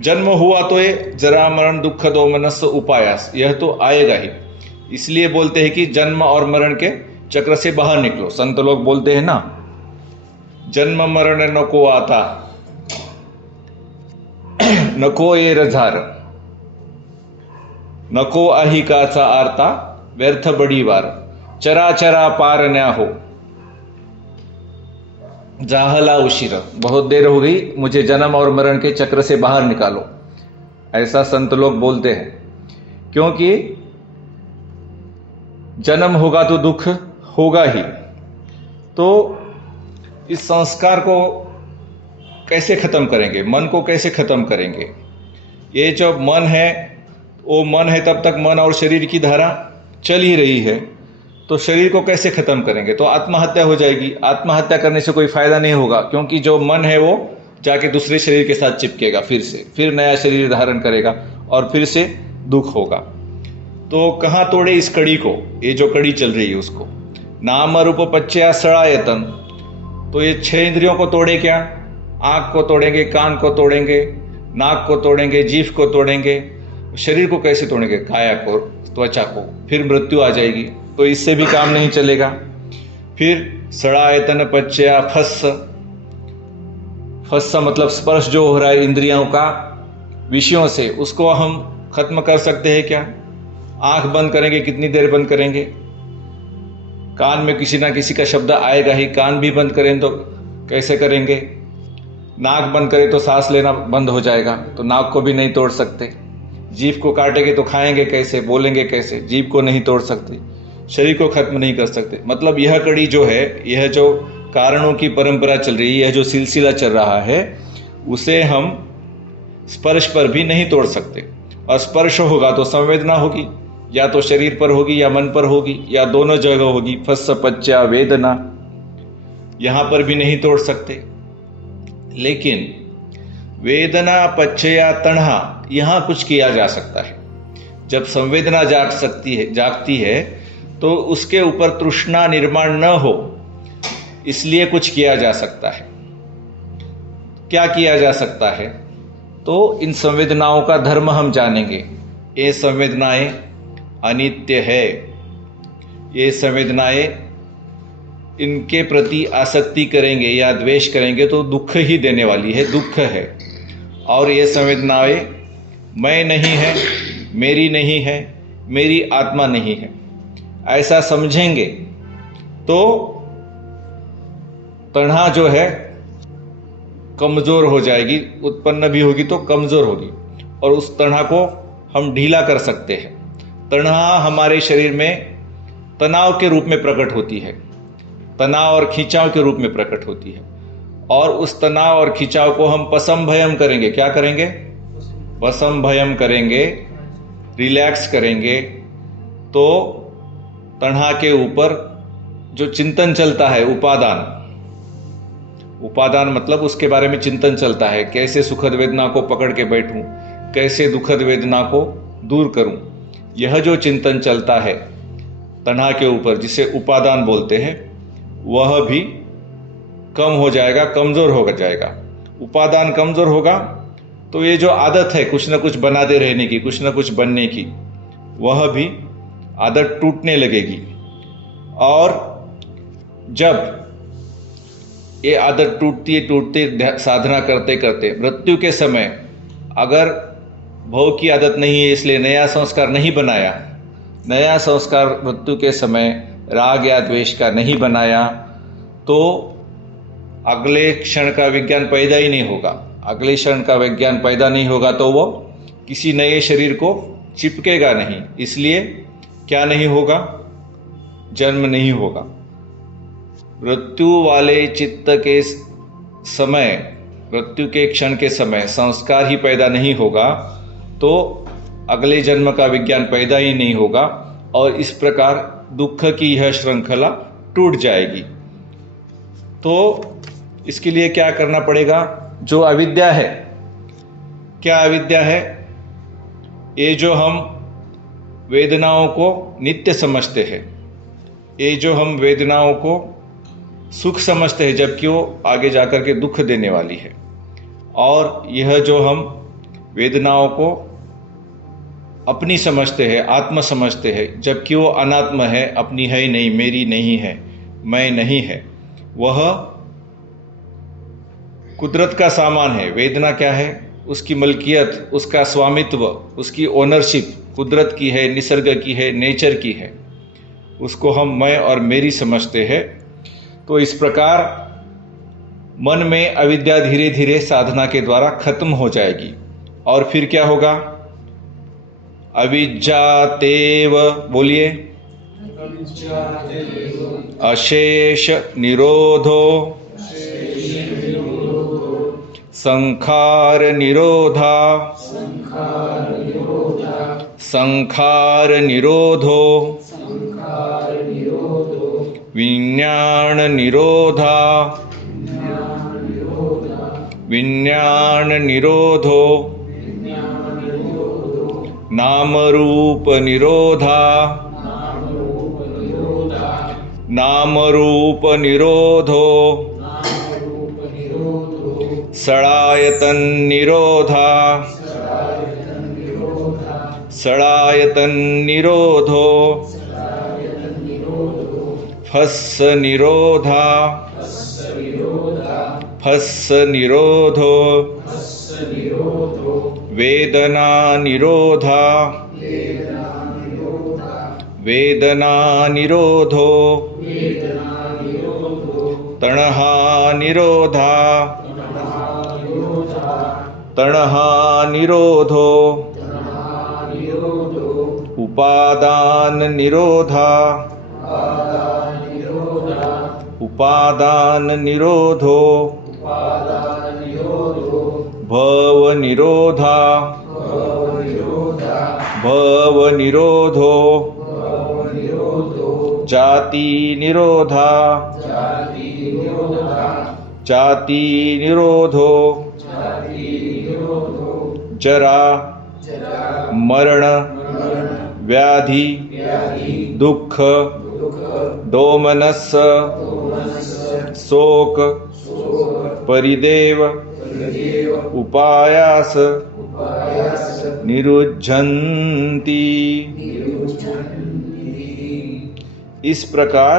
जन्म हुआ तो ये जरा मरण दुख दोमनस्य उपायास, यह तो आएगा ही। इसलिए बोलते हैं कि जन्म और मरण के चक्र से बाहर निकलो। संत लोग बोलते हैं ना, जन्म मरण नको आता, नको ये रझार, नको अहिकाचा आरता, व्यर्थ बड़ी वार, चराचरा पार न्या हो, जाहला उशिर, बहुत देर हो गई, मुझे जन्म और मरण के चक्र से बाहर निकालो। ऐसा संत लोग बोलते हैं। क्योंकि जन्म होगा तो दुख होगा ही। तो इस संस्कार को कैसे खत्म करेंगे? मन को कैसे खत्म करेंगे? ये जो मन है वो मन है, तब तक मन और शरीर की धारा चल ही रही है। तो शरीर को कैसे खत्म करेंगे? तो आत्महत्या हो जाएगी। आत्महत्या करने से कोई फायदा नहीं होगा, क्योंकि जो मन है वो जाके दूसरे शरीर के साथ चिपकेगा, फिर नया शरीर धारण करेगा और फिर से दुख होगा। तो कहाँ तोड़े इस कड़ी को? ये जो कड़ी चल रही है उसको, नाम रूप पच्चया सड़ायतन। तो ये 6 इंद्रियों को तोड़े क्या? आंख को तोड़ेंगे, कान को तोड़ेंगे, नाक को तोड़ेंगे, जीभ को तोड़ेंगे। शरीर को कैसे तोड़ेंगे? काया को, त्वचा को। फिर मृत्यु आ जाएगी। तो इससे भी काम नहीं चलेगा। फिर सड़ायतन पच्चया फस्स, फस्स मतलब स्पर्श जो हो रहा है इंद्रियों का विषयों से, उसको हम खत्म कर सकते हैं क्या? आंख बंद करेंगे, कितनी देर बंद करेंगे? कान में किसी ना किसी का शब्द आएगा ही, कान भी बंद करें तो कैसे करेंगे? नाक बंद करें तो सांस लेना बंद हो जाएगा, तो नाक को भी नहीं तोड़ सकते। जीभ को काटेंगे तो खाएंगे कैसे, बोलेंगे कैसे? जीभ को नहीं तोड़ सकते, शरीर को खत्म नहीं कर सकते। मतलब यह कड़ी जो है, यह जो कारणों की परंपरा चल रही है, यह जो सिलसिला चल रहा है, उसे हम स्पर्श पर भी नहीं तोड़ सकते। और स्पर्श होगा तो संवेदना होगी, या तो शरीर पर होगी या मन पर होगी या दोनों जगह होगी। फस्स पच्चा वेदना, यहां पर भी नहीं तोड़ सकते। लेकिन वेदना पच्चया तणहा, यहां कुछ किया जा सकता है। जब संवेदना जागती है तो उसके ऊपर तृष्णा निर्माण न हो, इसलिए कुछ किया जा सकता है। क्या किया जा सकता है? तो इन संवेदनाओं का धर्म हम जानेंगे। ये संवेदनाएं अनित्य है, ये संवेदनाएं, इनके प्रति आसक्ति करेंगे या द्वेष करेंगे तो दुख ही देने वाली है, दुख है। और ये संवेदनाएं मैं नहीं है, मेरी नहीं है, मेरी आत्मा नहीं है, ऐसा समझेंगे तो तणहा जो है कमजोर हो जाएगी, उत्पन्न भी होगी तो कमजोर होगी, और उस तणहा को हम ढीला कर सकते हैं। तणहा हमारे शरीर में तनाव के रूप में प्रकट होती है, तनाव और खिंचाव के रूप में प्रकट होती है। और उस तनाव और खिंचाव को हम पसंभयम करेंगे। क्या करेंगे? पसंभयम करेंगे, रिलैक्स करेंगे, तो तणहा के ऊपर जो चिंतन चलता है, उपादान, उपादान मतलब उसके बारे में चिंतन चलता है, कैसे सुखद वेदना को पकड़ के बैठूं, कैसे दुखद वेदना को दूर करूं। यह जो चिंतन चलता है तणहा के ऊपर, जिसे उपादान बोलते हैं, वह भी कम हो जाएगा, कमजोर हो जाएगा। उपादान कमजोर होगा तो ये जो आदत है कुछ न कुछ बनाते रहने की, कुछ न कुछ बनने की, वह भी आदत टूटने लगेगी। और जब ये आदत टूटती साधना करते करते मृत्यु के समय अगर भोग की आदत नहीं है, इसलिए नया संस्कार नहीं बनाया, नया संस्कार मृत्यु के समय राग या द्वेष का नहीं बनाया, तो अगले क्षण का विज्ञान पैदा ही नहीं होगा। अगले क्षण का विज्ञान पैदा नहीं होगा तो वो किसी नए शरीर को चिपकेगा नहीं, इसलिए क्या नहीं होगा? जन्म नहीं होगा। मृत्यु वाले चित्त के समय, मृत्यु के क्षण के समय संस्कार ही पैदा नहीं होगा तो अगले जन्म का विज्ञान पैदा ही नहीं होगा, और इस प्रकार दुख की यह श्रृंखला टूट जाएगी। तो इसके लिए क्या करना पड़ेगा? जो अविद्या है, क्या अविद्या है? ये जो हम वेदनाओं को नित्य समझते हैं, ये जो हम वेदनाओं को सुख समझते हैं जबकि वो आगे जाकर के दुख देने वाली है, और यह जो हम वेदनाओं को अपनी समझते हैं, आत्म समझते हैं, जबकि वो अनात्म है, अपनी है ही नहीं, मेरी नहीं है, मैं नहीं है, वह कुदरत का सामान है। वेदना क्या है? उसकी मलकियत, उसका स्वामित्व, उसकी ओनरशिप कुदरत की है, निसर्ग की है, नेचर की है। उसको हम मैं और मेरी समझते हैं। तो इस प्रकार मन में अविद्या धीरे धीरे साधना के द्वारा खत्म हो जाएगी। और फिर क्या होगा? अविज्जातेव, बोलिए, अशेष निरोधो संखार निरोधा, संखार निरोधो विज्ञान निरोधा, विज्ञान निरोधो नाम रूप निरोधा, नाम रूप निरोधो सड़ायतन निरोधा, सड़ायतन निरोधो फस्स निरोधा फस्स निरोधो वेदना निरोधा वेदना निरोधो तणहा निरोधा तणहा निरोधो उपादान निरोधा उपादान निरोधो भव निरोधा भव निरोधो जाति निरोधा जाति निरोधो जरा मरण व्याधि दुख दोमनस शोक परिदेव उपायास निरुद्धन्ति। इस प्रकार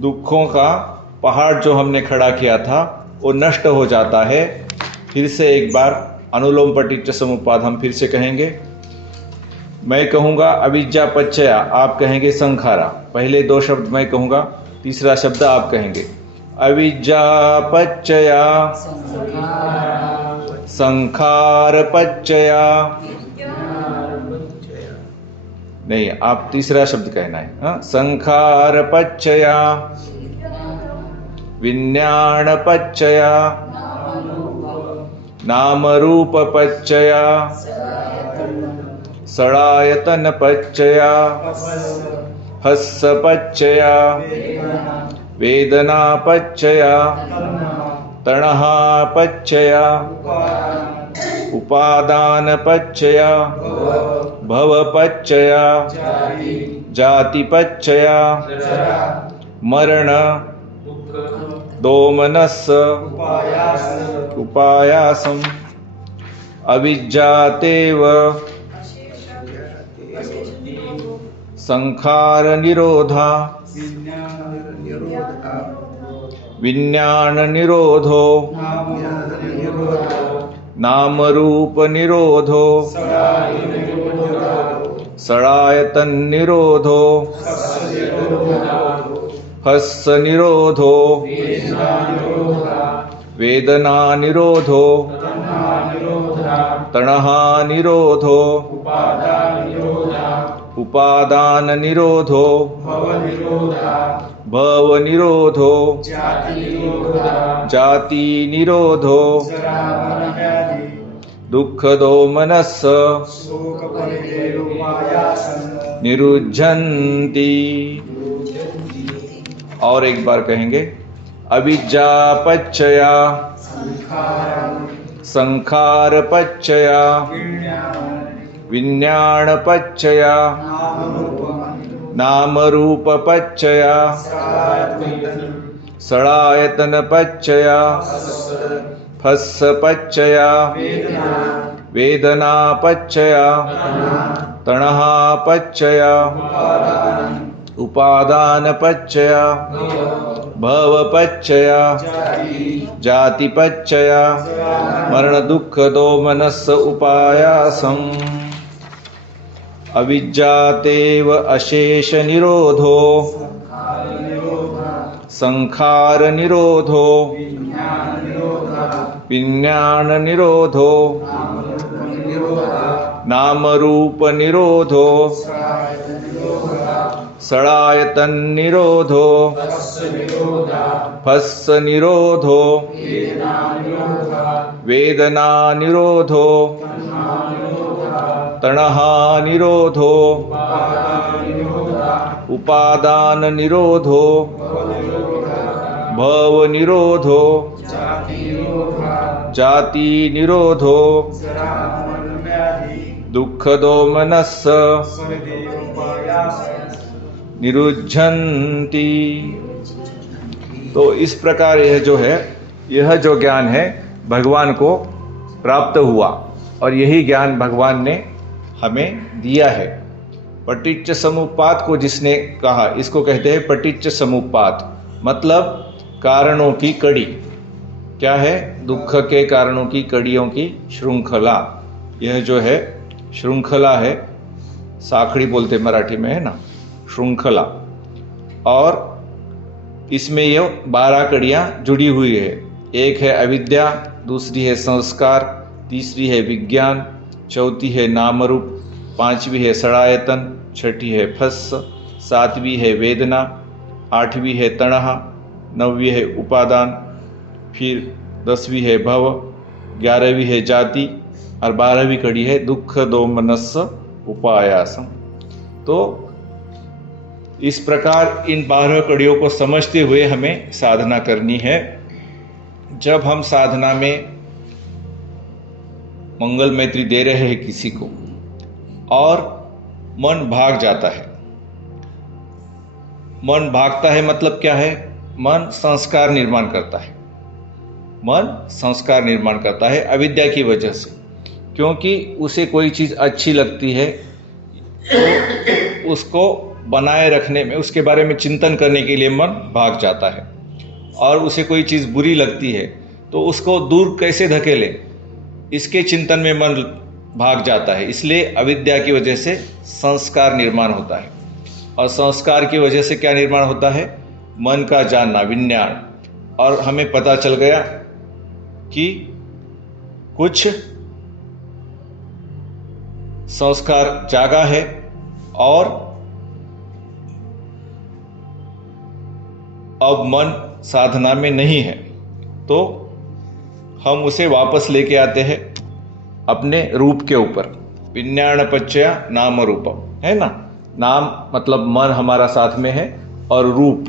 दुखों का पहाड़ जो हमने खड़ा किया था वो नष्ट हो जाता है। फिर से एक बार अनुलोम पटिच्च समुपपाद हम फिर से कहेंगे। मैं कहूँगा अविद्या पच्चया, आप कहेंगे संखारा। पहले दो शब्द मैं कहूँगा, तीसरा शब्द आप कहेंगे। अविद्या पच्चया संखार पच्चया, नहीं आप तीसरा शब्द कहना है। हाँ, संखार पच्चया विज्ञान पच्चया नाम रूप पच्चया षडायतन पच्चया हस्स पच्चया वेदना पच्चया तणहा पच्चया उपादान पच्चया भव पच्चया जाति पच्चया मरण दोमनस उपायासम अविद्यातेव संखार निरोधा विज्ञान निरोधो नाम रूप निरोधो षडायतन निरोधो हस्स निरोधो वेदना निरोधो तणहा निरोधो उपादान निरोधो भव निरोधो जाति निरोधो दुख दोमनस निरुद्धन्ति। और एक बार कहेंगे। अविद्या पच्चया संखार पच्चया विज्ञान पच्चया नाम रूप पच्चया षडायतन पच्चया फस्स पच्चया वेदना पच्चया तणहा पच्चया उपादान पच्चया भव पच्चया जाति पच्चया मरण दुख दोमनस उपायासम अविद्यातेव अशेष निरोधो संखार निरोधो विज्ञान निरोधो नाम रूप निरोधो षडायतन निरोधो फस्स निरोधो वेदना निरोधो तणहा निरोधो उपादान निरोधो भव निरोधो जाति निरोधो दुख दोमनस निरुद्धन्ति। तो इस प्रकार यह जो ज्ञान है भगवान को प्राप्त हुआ और यही ज्ञान भगवान ने हमें दिया है। पटिच्च समुप्पाद को जिसने कहा, इसको कहते हैं पटिच्च समुप्पाद, मतलब कारणों की कड़ी। क्या है? दुख के कारणों की कड़ियों की श्रृंखला। यह जो है श्रृंखला है, साखड़ी बोलते मराठी में, है ना, श्रृंखला। और इसमें ये 12 कड़ियां जुड़ी हुई है। एक है अविद्या, दूसरी है संस्कार, तीसरी है विज्ञान, चौथी है नाम रूप, पांचवी है षडायतन, छठी है फस्स, सातवीं है वेदना, आठवीं है तणहा, नौवीं है उपादान, फिर 10वीं है भव, 11वीं है जाति और 12वीं कड़ी है दुख दोमनस्स उपायासम। तो इस प्रकार इन 12 कड़ियों को समझते हुए हमें साधना करनी है। जब हम साधना में मंगल मैत्री दे रहे हैं किसी को और मन भाग जाता है, मन भागता है मतलब क्या है? मन संस्कार निर्माण करता है, मन संस्कार निर्माण करता है अविद्या की वजह से। क्योंकि उसे कोई चीज़ अच्छी लगती है तो उसको बनाए रखने में, उसके बारे में चिंतन करने के लिए मन भाग जाता है, और उसे कोई चीज़ बुरी लगती है तो उसको दूर कैसे धकेले, इसके चिंतन में मन भाग जाता है। इसलिए अविद्या की वजह से संस्कार निर्माण होता है, और संस्कार की वजह से क्या निर्माण होता है? मन का जानना, विज्ञान। और हमें पता चल गया कि कुछ संस्कार जागा है और अब मन साधना में नहीं है, तो हम उसे वापस लेके आते हैं अपने रूप के ऊपर। विज्ञानपच्चया नाम रूपम, है ना। नाम मतलब मन हमारा साथ में है, और रूप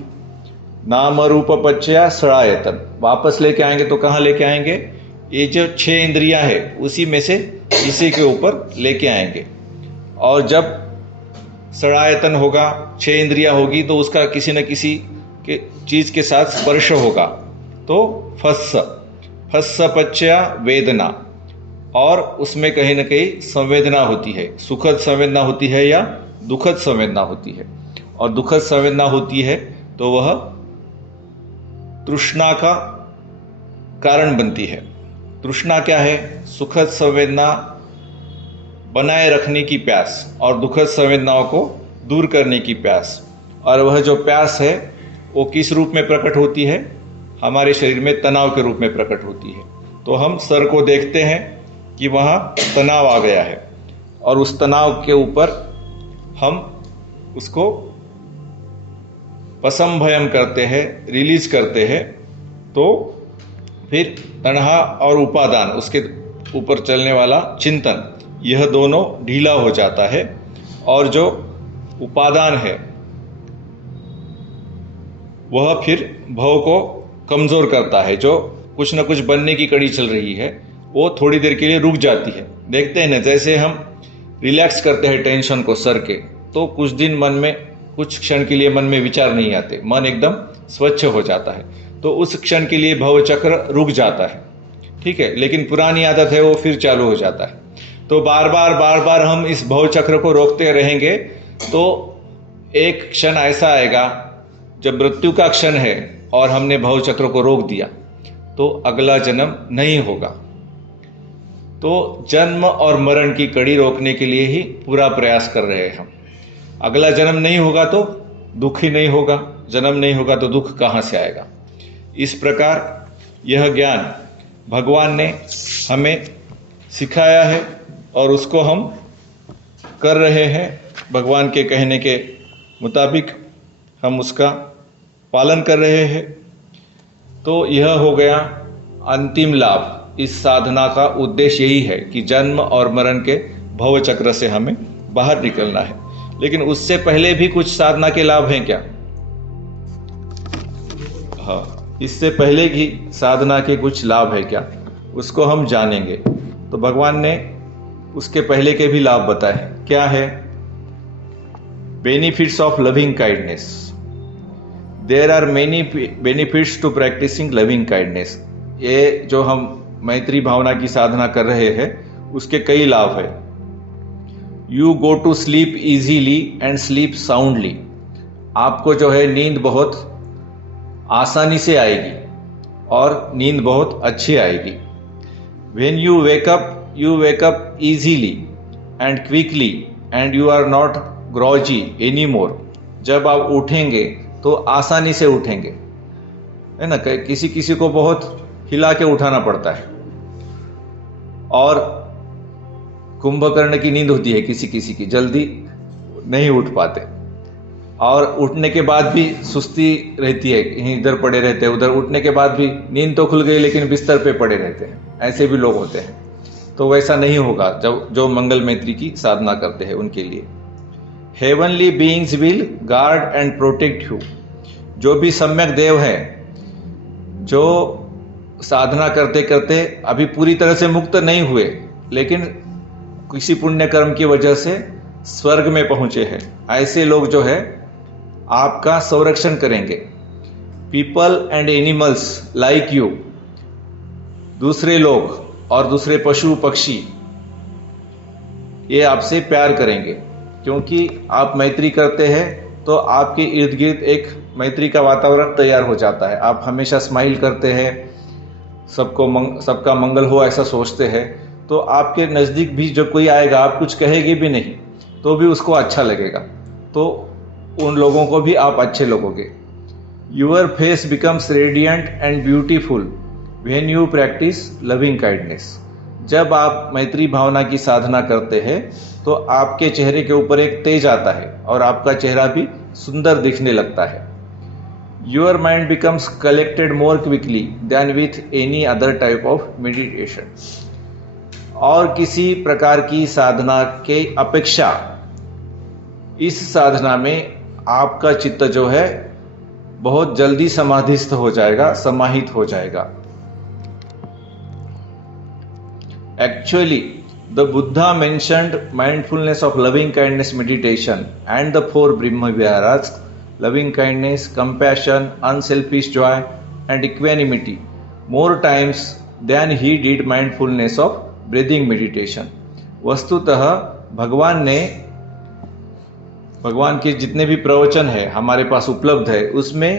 नाम रूप पच्चया षडायतन, वापस लेके आएंगे तो कहाँ लेके आएंगे? ये जो 6 इंद्रियां है उसी में से इसी के ऊपर लेके आएंगे। और जब षडायतन होगा, 6 इंद्रियां होगी, तो उसका किसी न किसी के चीज के साथ स्पर्श होगा, तो फस्स पच्चया वेदना, और उसमें कहीं ना कहीं संवेदना होती है। सुखद संवेदना होती है या दुखद संवेदना होती है। और दुखद संवेदना होती है तो वह तृष्णा का कारण बनती है। तृष्णा क्या है? सुखद संवेदना बनाए रखने की प्यास, और दुखद संवेदनाओं को दूर करने की प्यास। और वह जो प्यास है वो किस रूप में प्रकट होती है? हमारे शरीर में तनाव के रूप में प्रकट होती है। तो हम सर को देखते हैं कि वहाँ तनाव आ गया है, और उस तनाव के ऊपर हम उसको पसंभयम करते हैं, रिलीज करते हैं, तो फिर तणहा और उपादान, उसके ऊपर चलने वाला चिंतन, यह दोनों ढीला हो जाता है। और जो उपादान है वह फिर भव को कमजोर करता है। जो कुछ न कुछ बनने की कड़ी चल रही है वो थोड़ी देर के लिए रुक जाती है। देखते हैं ना, जैसे हम रिलैक्स करते हैं टेंशन को सर के, तो कुछ दिन मन में, कुछ क्षण के लिए मन में विचार नहीं आते, मन एकदम स्वच्छ हो जाता है। तो उस क्षण के लिए भव चक्र रुक जाता है, ठीक है। लेकिन पुरानी आदत है वो फिर चालू हो जाता है। तो बार बार हम इस भव चक्र को रोकते रहेंगे तो एक क्षण ऐसा आएगा जब मृत्यु का क्षण है और हमने भव चक्र को रोक दिया तो अगला जन्म नहीं होगा। तो जन्म और मरण की कड़ी रोकने के लिए ही पूरा प्रयास कर रहे हैं हम। अगला जन्म नहीं होगा तो दुख ही नहीं होगा, जन्म नहीं होगा तो दुख कहाँ से आएगा। इस प्रकार यह ज्ञान भगवान ने हमें सिखाया है और उसको हम कर रहे हैं। भगवान के कहने के मुताबिक हम उसका पालन कर रहे हैं। तो यह हो गया अंतिम लाभ। इस साधना का उद्देश्य यही है कि जन्म और मरण के भव चक्र से हमें बाहर निकलना है। लेकिन उससे पहले भी कुछ साधना के लाभ हैं क्या? हाँ, इससे पहले की साधना के कुछ लाभ है क्या, उसको हम जानेंगे। तो भगवान ने उसके पहले के भी लाभ बताए। क्या है? Benefits of loving kindness. There are many benefits to practising loving kindness. ये जो हम मैत्री भावना की साधना कर रहे हैं उसके कई लाभ है। You go to sleep easily and sleep soundly. आपको जो है नींद बहुत आसानी से आएगी और नींद बहुत अच्छी आएगी। When you wake up easily and quickly and you are not groggy anymore। जब आप उठेंगे तो आसानी से उठेंगे, है ना। किसी किसी को बहुत हिला के उठाना पड़ता है और कुंभकर्ण की नींद होती है किसी किसी की, जल्दी नहीं उठ पाते और उठने के बाद भी सुस्ती रहती है, कहीं इधर पड़े रहते हैं उधर, उठने के बाद भी नींद तो खुल गई लेकिन बिस्तर पे पड़े रहते हैं, ऐसे भी लोग होते हैं। तो वैसा नहीं होगा जो मंगल मैत्री की साधना करते हैं उनके लिए। Heavenly beings will guard and protect you. जो भी सम्यक देव है, जो साधना करते करते अभी पूरी तरह से मुक्त नहीं हुए लेकिन किसी पुण्य कर्म की वजह से स्वर्ग में पहुंचे हैं, ऐसे लोग जो है आपका संरक्षण करेंगे। People and animals like you. दूसरे लोग और दूसरे पशु पक्षी ये आपसे प्यार करेंगे क्योंकि आप मैत्री करते हैं तो आपके इर्द गिर्द एक मैत्री का वातावरण तैयार हो जाता है। आप हमेशा स्माइल करते हैं, सबका मंगल हो ऐसा सोचते हैं, तो आपके नज़दीक भी जब कोई आएगा, आप कुछ कहेंगे भी नहीं तो भी उसको अच्छा लगेगा, तो उन लोगों को भी आप अच्छे लगोगे। Your face becomes radiant and beautiful when you practise loving kindness. जब आप मैत्री भावना की साधना करते हैं तो आपके चेहरे के ऊपर एक तेज आता है और आपका चेहरा भी सुंदर दिखने लगता है। Your mind becomes collected more quickly than with any other type of meditation. और किसी प्रकार की साधना के अपेक्षा इस साधना में आपका चित्त जो है बहुत जल्दी समाधिस्थ हो जाएगा, समाहित हो जाएगा। Actually, the Buddha mentioned mindfulness of loving kindness meditation and the 4 Brahma Viharas, loving kindness, compassion, unselfish joy and equanimity more times than he did mindfulness of breathing meditation। वस्तुतः भगवान के जितने भी प्रवचन है हमारे पास उपलब्ध है, उसमें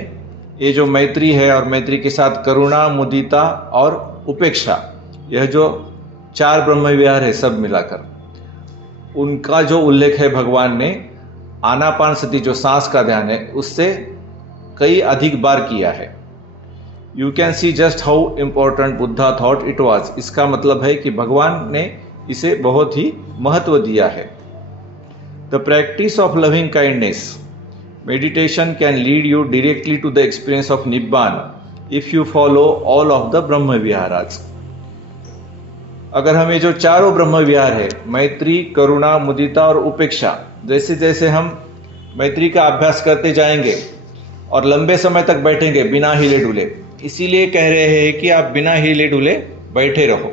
ये जो मैत्री है और मैत्री के साथ करुणा, मुदिता और उपेक्षा, यह जो 4 ब्रह्म विहार है सब मिलाकर, उनका जो उल्लेख है भगवान ने आनापान सती जो सांस का ध्यान है उससे कई अधिक बार किया है। You can see just how important Buddha thought it was. इसका मतलब है कि भगवान ने इसे बहुत ही महत्व दिया है। The practice of loving kindness meditation can lead you directly to the experience of nibbana if you follow all of the brahmaviharas. अगर हमें जो 4 ब्रह्म विहार है, मैत्री, करुणा, मुदिता और उपेक्षा, जैसे जैसे हम मैत्री का अभ्यास करते जाएंगे और लंबे समय तक बैठेंगे बिना हिले डुले, इसीलिए कह रहे हैं कि आप बिना हिले डुले बैठे रहो।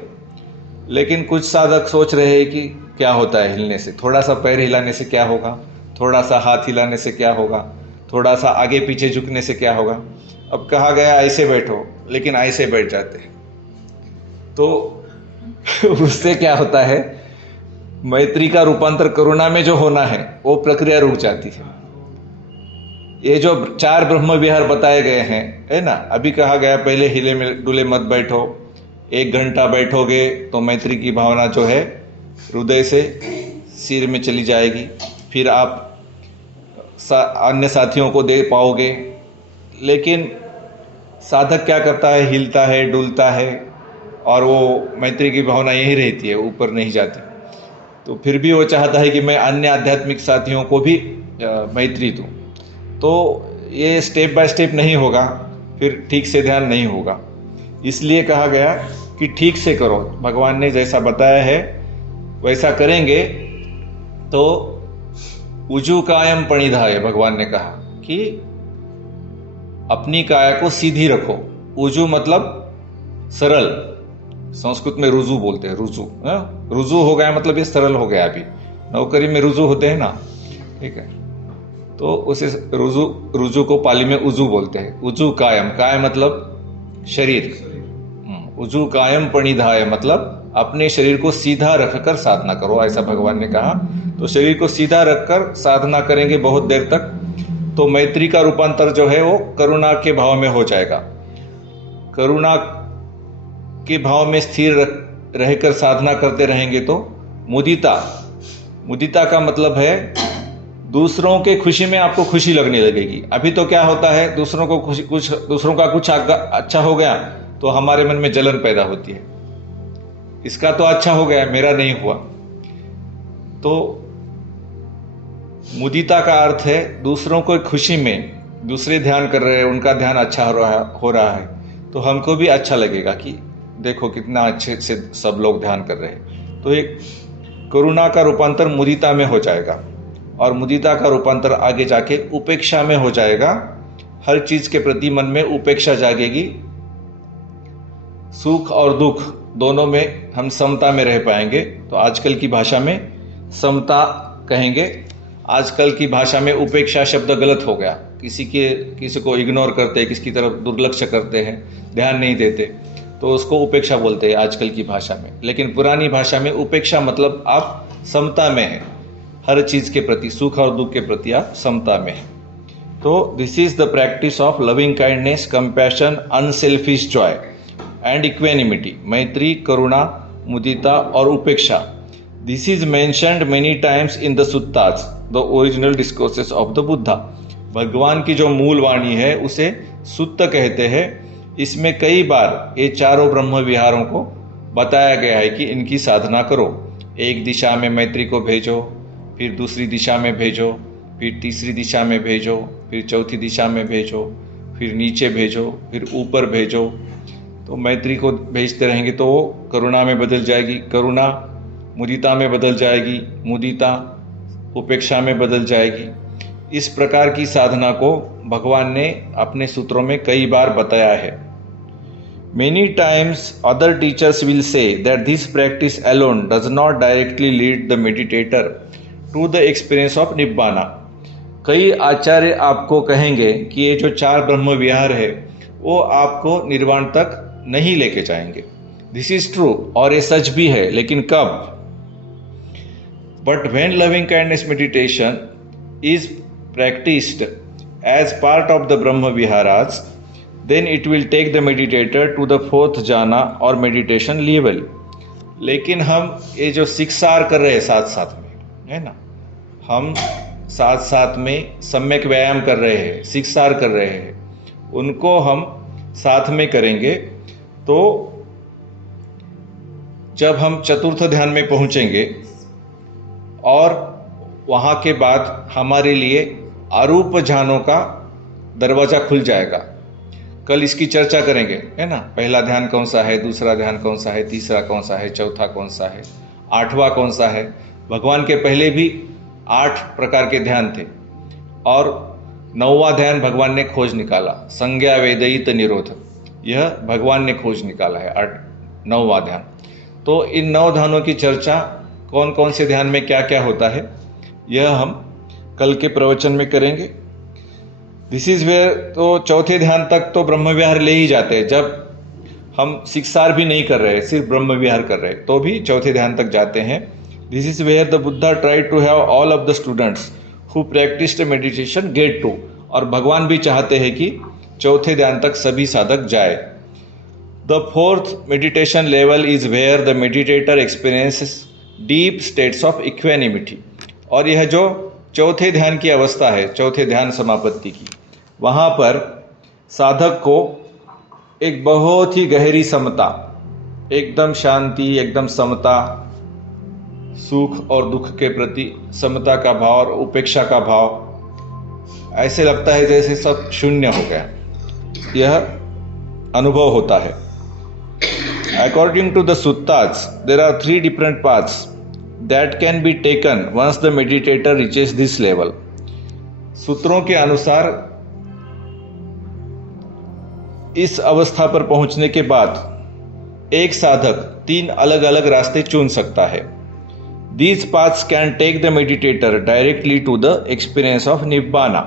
लेकिन कुछ साधक सोच रहे हैं कि क्या होता है हिलने से, थोड़ा सा पैर हिलाने से क्या होगा, थोड़ा सा हाथ हिलाने से क्या होगा, थोड़ा सा आगे पीछे झुकने से क्या होगा। अब कहा गया ऐसे बैठो, लेकिन ऐसे बैठ जाते हैं, तो उससे क्या होता है, मैत्री का रूपांतर करुणा में जो होना है वो प्रक्रिया रुक जाती है। ये जो 4 ब्रह्म विहार बताए गए हैं, है ना, अभी कहा गया पहले हिले डुले मत बैठो, 1 घंटा बैठोगे तो मैत्री की भावना जो है हृदय से सिर में चली जाएगी, फिर आप अन्य साथियों को दे पाओगे। लेकिन साधक क्या करता है, हिलता है, डुलता है और वो मैत्री की भावना यही रहती है, ऊपर नहीं जाती। तो फिर भी वो चाहता है कि मैं अन्य आध्यात्मिक साथियों को भी मैत्री दूँ, तो ये स्टेप बाय स्टेप नहीं होगा, फिर ठीक से ध्यान नहीं होगा। इसलिए कहा गया कि ठीक से करो, भगवान ने जैसा बताया है वैसा करेंगे तो उजू कायम पणिधाय। भगवान ने कहा कि अपनी काया को सीधी रखो। उजू मतलब सरल, संस्कृत में रुजू बोलते हैं, रुजू, रुजू हो गया मतलब ये सरल हो गया। अभी नौकरी में रुजू होते हैं ना, ठीक है, तो उसे रुजू को पाली में उजू बोलते हैं। उजू कायम, कायम मतलब शरीर, उजू कायम पणिधाय मतलब अपने शरीर को सीधा रखकर साधना करो, ऐसा भगवान ने कहा। तो शरीर को सीधा रखकर साधना करेंगे बहुत देर तक, तो मैत्री का रूपांतर जो है वो करुणा के भाव में हो जाएगा। करुणा के भाव में स्थिर रहकर साधना करते रहेंगे तो मुदिता का मतलब है दूसरों के खुशी में आपको खुशी लगने लगेगी। अभी तो क्या होता है, दूसरों का कुछ अच्छा हो गया तो हमारे मन में जलन पैदा होती है, इसका तो अच्छा हो गया मेरा नहीं हुआ। तो मुदिता का अर्थ है दूसरों को खुशी में, दूसरे ध्यान कर रहे हैं, उनका ध्यान अच्छा हो रहा है तो हमको भी अच्छा लगेगा कि देखो कितना अच्छे से सब लोग ध्यान कर रहे हैं। तो एक करुणा का रूपांतर मुदिता में हो जाएगा और मुदिता का रूपांतर आगे जाके उपेक्षा में हो जाएगा। हर चीज के प्रति मन में उपेक्षा जागेगी। सुख और दुख दोनों में हम समता में रह पाएंगे। तो आजकल की भाषा में समता कहेंगे, आजकल की भाषा में उपेक्षा शब्द गलत हो गया। किसी को इग्नोर करते हैं, किसी की तरफ दुर्लक्ष्य करते हैं, ध्यान नहीं देते, तो उसको उपेक्षा बोलते हैं आजकल की भाषा में। लेकिन पुरानी भाषा में उपेक्षा मतलब आप समता में हैं, हर चीज के प्रति, सुख और दुख के प्रति आप समता में हैं। तो this is the practice of loving kindness, compassion, unselfish joy and equanimity. Maitri, karuna, mudita और upeksha. This is mentioned many times in the suttas, the original discourses of the Buddha. भगवान की जो मूल वाणी है उसे सुत्त कहते हैं। इसमें कई बार ये चारों ब्रह्म विहारों को बताया गया है कि इनकी साधना करो। एक दिशा में मैत्री को भेजो, फिर दूसरी दिशा में भेजो, फिर तीसरी दिशा में भेजो, फिर चौथी दिशा में भेजो, फिर नीचे भेजो, फिर ऊपर भेजो। तो मैत्री को भेजते रहेंगे तो वो करुणा में बदल जाएगी, करुणा मुदिता में बदल जाएगी, मुदिता उपेक्षा में बदल जाएगी। इस प्रकार की साधना को भगवान ने अपने सूत्रों में कई बार बताया है। Many times other teachers will say that this practice alone does not directly lead the meditator to the experience of nibbana। कई आचार्य आपको कहेंगे कि ये जो चार ब्रह्म विहार है वो आपको निर्वाण तक नहीं लेके जाएंगे। दिस इज ट्रू, और ये सच भी है, लेकिन कब? But when loving kindness meditation is practiced as part of the Brahma Viharas, then it will take the meditator to the fourth jhana or meditation level। लेकिन हम ये जो शिक्षार कर रहे हैं साथ साथ में, है ना, हम साथ साथ में सम्यक व्यायाम कर रहे हैं, शिक्षार कर रहे हैं, उनको हम साथ में करेंगे। तो जब हम चतुर्थ ध्यान में पहुंचेंगे और वहाँ के बाद हमारे लिए आरूप ध्यानों का दरवाजा खुल जाएगा। कल इसकी चर्चा करेंगे, है ना, पहला ध्यान कौन सा है, दूसरा ध्यान कौन सा है, तीसरा कौन सा है, चौथा कौन सा है, आठवां कौन सा है। भगवान के पहले भी 8 प्रकार के ध्यान थे और 9वां ध्यान भगवान ने खोज निकाला, संज्ञा वेदयित निरोध, यह भगवान ने खोज निकाला है 9वां ध्यान। तो इन 9 ध्यानों की चर्चा, कौन कौन से ध्यान में क्या क्या होता है, यह हम कल के प्रवचन में करेंगे। दिस इज वेयर, तो चौथे ध्यान तक तो ब्रह्म विहार ले ही जाते हैं। जब हम शिक्षार भी नहीं कर रहे, सिर्फ ब्रह्म विहार कर रहे, तो भी चौथे ध्यान तक जाते हैं। This is where the Buddha tried to have all of the students who practised meditation get to. और भगवान भी चाहते हैं कि चौथे ध्यान तक सभी साधक जाए। The fourth meditation level is where the meditator experiences deep states of equanimity. और यह जो चौथे ध्यान की अवस्था है, चौथे ध्यान समापत्ति की, वहाँ पर साधक को एक बहुत ही गहरी समता, एकदम शांति, एकदम समता, सुख और दुख के प्रति समता का भाव और उपेक्षा का भाव, ऐसे लगता है जैसे सब शून्य हो गया, यह अनुभव होता है। According to the suttas, there are 3 different paths that can be taken once the meditator reaches this level। सूत्रों के अनुसार इस अवस्था पर पहुंचने के बाद एक साधक 3 अलग अलग रास्ते चुन सकता है। These paths can take the meditator directly to the experience of nibbana।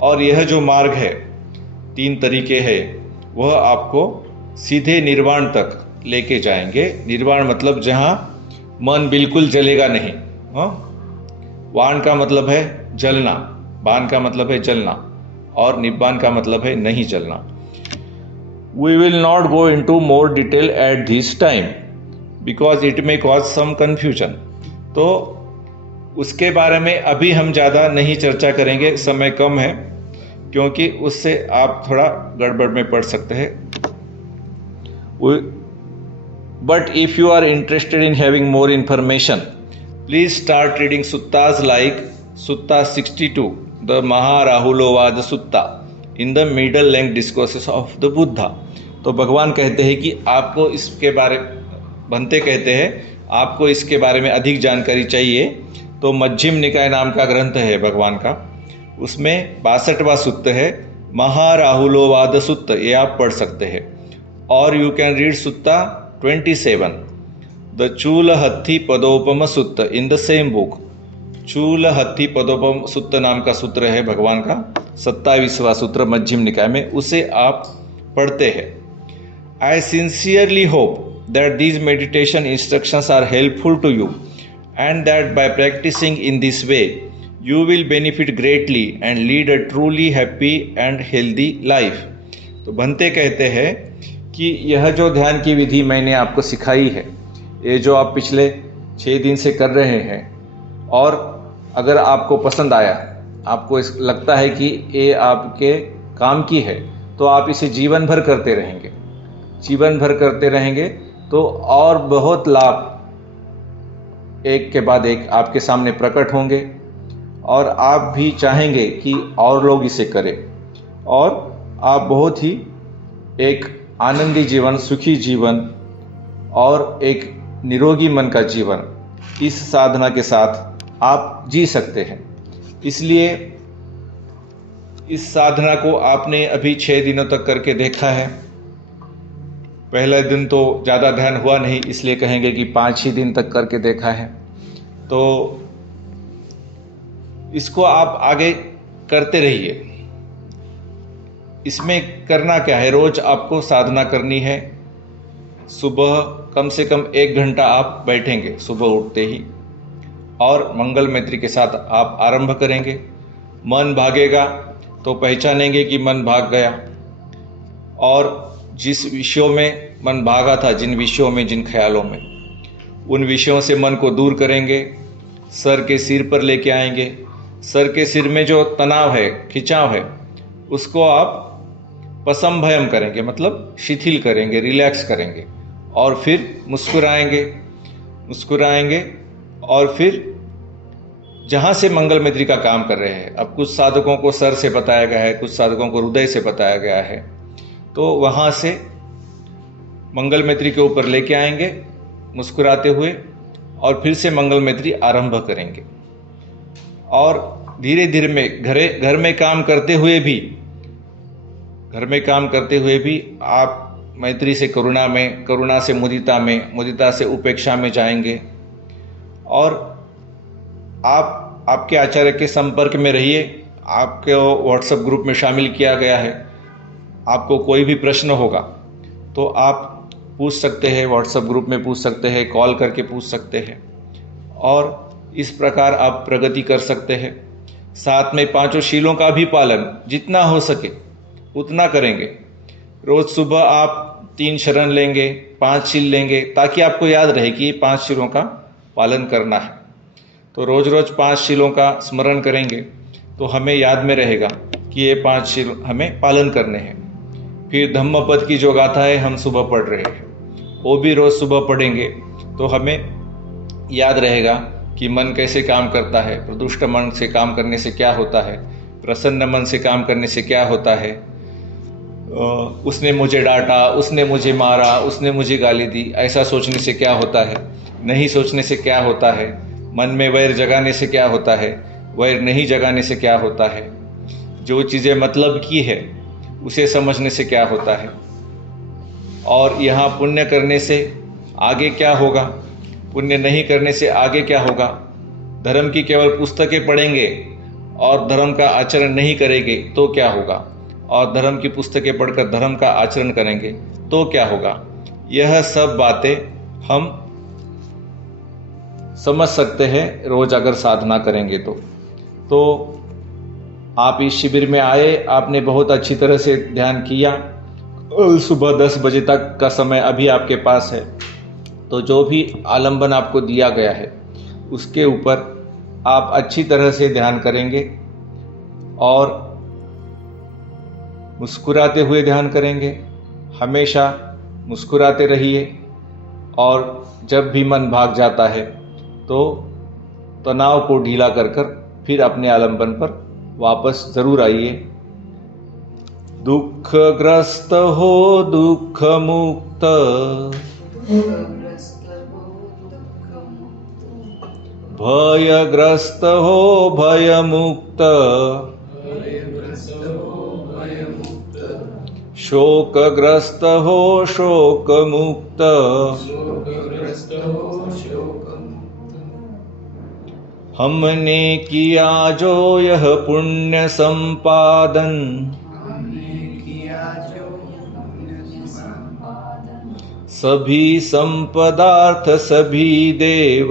और यह जो मार्ग है, 3 तरीके हैं, वह आपको सीधे निर्वाण तक लेके जाएंगे। निर्वाण मतलब जहां मन बिल्कुल जलेगा नहीं, वान का मतलब है जलना, बान का मतलब है जलना, और निब्बान का मतलब है नहीं जलना। We will not go into more detail at this time because it may cause some confusion. तो उसके बारे में अभी हम ज़्यादा नहीं चर्चा करेंगे, समय कम है, क्योंकि उससे आप थोड़ा गड़बड़ में पड़ सकते हैं। But if you are interested in having more information, please start reading suttas like sutta 62, the Maharahulovada sutta in the middle length discourses of the Buddha. तो भगवान कहते हैं कि आपको इसके बारे, भंते कहते हैं आपको इसके बारे में अधिक जानकारी चाहिए, तो मध्यम निकाय नाम का ग्रंथ है भगवान का, उसमें 62वां सुत्त है महाराहुलोवाद सुत्त, ये आप पढ़ सकते हैं। और you can read Sutta 27, the चूल हत्थी पदोपम सुत्त इन द सेम बुक। चूल हत्थी पदोपम सुत्त नाम का सूत्र है भगवान का, 27वां सूत्र मध्यम निकाय में, उसे आप पढ़ते हैं। I sincerely hope that these meditation instructions are helpful to you and that by practicing in this way you will benefit greatly and lead a truly happy and healthy life। तो भंते कहते हैं कि यह जो ध्यान की विधि मैंने आपको सिखाई है, ये जो आप पिछले 6 दिन से कर रहे हैं, और अगर आपको पसंद आया, आपको लगता है कि ये आपके काम की है, तो आप इसे जीवन भर करते रहेंगे, जीवन भर करते रहेंगे, तो और बहुत लाभ एक के बाद एक आपके सामने प्रकट होंगे, और आप भी चाहेंगे कि और लोग इसे करें, और आप बहुत ही एक आनंदी जीवन, सुखी जीवन और एक निरोगी मन का जीवन इस साधना के साथ आप जी सकते हैं। इसलिए इस साधना को आपने अभी 6 दिनों तक करके देखा है। पहले दिन तो ज़्यादा ध्यान हुआ नहीं, इसलिए कहेंगे कि 5 ही दिन तक करके देखा है। तो इसको आप आगे करते रहिए। इसमें करना क्या है, रोज आपको साधना करनी है। सुबह कम से कम 1 घंटा आप बैठेंगे सुबह उठते ही, और मंगल मैत्री के साथ आप आरंभ करेंगे। मन भागेगा तो पहचानेंगे कि मन भाग गया, और जिस विषयों में मन भागा था, जिन विषयों में, जिन ख्यालों में, उन विषयों से मन को दूर करेंगे, सर के सिर पर लेके आएंगे। सर के सिर में जो तनाव है, खिंचाव है, उसको आप पसंभयम करेंगे, मतलब शिथिल करेंगे, रिलैक्स करेंगे, और फिर मुस्कुराएंगे, और फिर जहाँ से मंगल मैत्री का काम कर रहे हैं, अब कुछ साधकों को सर से बताया गया है, कुछ साधकों को हृदय से बताया गया है, तो वहाँ से मंगल मैत्री के ऊपर लेके आएंगे मुस्कुराते हुए, और फिर से मंगल मैत्री आरंभ करेंगे। और धीरे धीरे में घर में काम करते हुए भी आप मैत्री से करुणा में, करुणा से मुदिता में, मुदिता से उपेक्षा में जाएंगे, और आप आपके आचार्य के संपर्क में रहिए। आपके व्हाट्सएप ग्रुप में शामिल किया गया है। आपको कोई भी प्रश्न होगा तो आप पूछ सकते हैं, व्हाट्सएप ग्रुप में पूछ सकते हैं, कॉल करके पूछ सकते हैं, और इस प्रकार आप प्रगति कर सकते हैं। साथ में 5 शीलों का भी पालन जितना हो सके उतना करेंगे। रोज सुबह आप 3 शरण लेंगे, 5 शील लेंगे, ताकि आपको याद रहे कि 5 शीलों का पालन करना है। तो रोज रोज 5 शीलों का स्मरण करेंगे तो हमें याद में रहेगा कि ये 5 शील हमें पालन करने हैं। फिर धम्मपद की जो गाथा है हम सुबह पढ़ रहे हैं, वो भी रोज सुबह पढ़ेंगे तो हमें याद रहेगा कि मन कैसे काम करता है, प्रदुष्ट मन से काम करने से क्या होता है, प्रसन्न मन से काम करने से क्या होता है, उसने मुझे डांटा, उसने मुझे मारा, उसने मुझे गाली दी, ऐसा सोचने से क्या होता है, नहीं सोचने से क्या होता है, मन में वैर जगाने से क्या होता है, वैर नहीं जगाने से क्या होता है, जो चीज़ें मतलब की है उसे समझने से क्या होता है, और यहाँ पुण्य करने से आगे क्या होगा, पुण्य नहीं करने से आगे क्या होगा। धर्म की केवल पुस्तकें पढ़ेंगे और धर्म का आचरण नहीं करेंगे तो क्या होगा, और धर्म की पुस्तकें पढ़कर धर्म का आचरण करेंगे तो क्या होगा। यह सब बातें हम समझ सकते हैं रोज अगर साधना करेंगे तो आप इस शिविर में आए, आपने बहुत अच्छी तरह से ध्यान किया। सुबह 10 बजे तक का समय अभी आपके पास है, तो जो भी आलंबन आपको दिया गया है उसके ऊपर आप अच्छी तरह से ध्यान करेंगे और मुस्कुराते हुए ध्यान करेंगे। हमेशा मुस्कुराते रहिए और जब भी मन भाग जाता है तो तनाव को ढीला कर फिर अपने आलंबन पर वापस जरूर आइए। दुखग्रस्त हो दुख मुक्त, भयग्रस्त हो भय मुक्त, शोकग्रस्त हो शोक मुक्त, हमने किया जो यह पुण्य संपादन, सभी संपदार्थ सभी देव,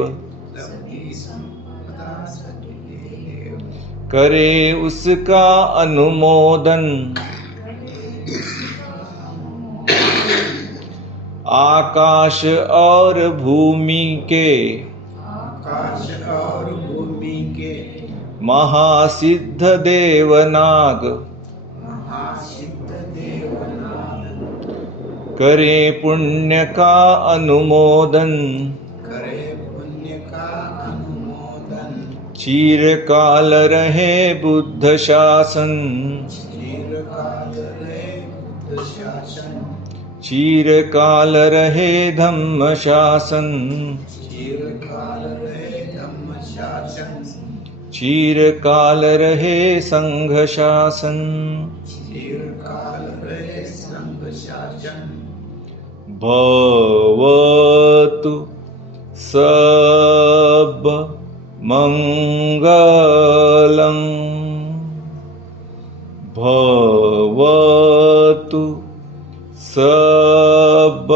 करे उसका अनुमोदन। आकाश और भूमि के महासिद्ध देवनाग, करे पुण्य का अनुमोदन। चिरकाल रहे बुद्ध शासन, चिरकाल रहे धम्म शासन, चिरकाल रहे संघ शासन। भवतु सब मंगलं, भवतु सब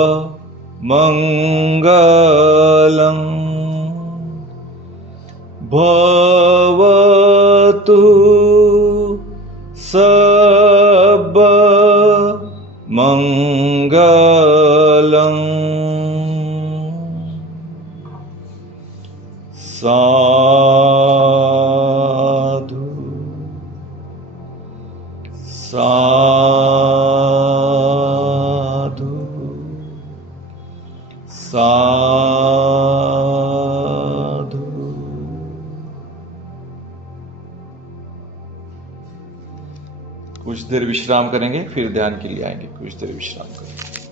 मंगलं, भवतु सब मंगलं। साधु साधु साधु। कुछ देर विश्राम करेंगे, फिर ध्यान के लिए आएंगे। कुछ देर विश्राम करेंगे।